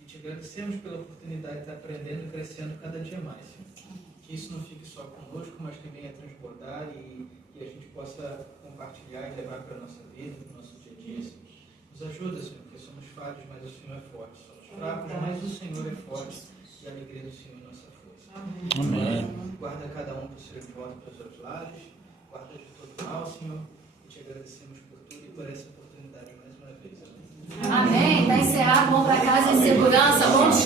e te agradecemos pela oportunidade de estar aprendendo e crescendo cada dia mais. Que isso não fique só conosco, mas que venha transbordar e a gente possa compartilhar e levar para a nossa vida, para o nosso dia a dia. Nos ajuda, Senhor, porque somos falhos, mas o Senhor é forte. Somos fracos, mas o Senhor é forte e a alegria do Senhor é nossa força. Amém. Guarda cada um para o seu encontro, para os seus lares, guarda de todo mal, Senhor, e te agradecemos por tudo e por essa oportunidade mais uma vez. Amém. Está encerrado, vamos para casa em segurança. Vamos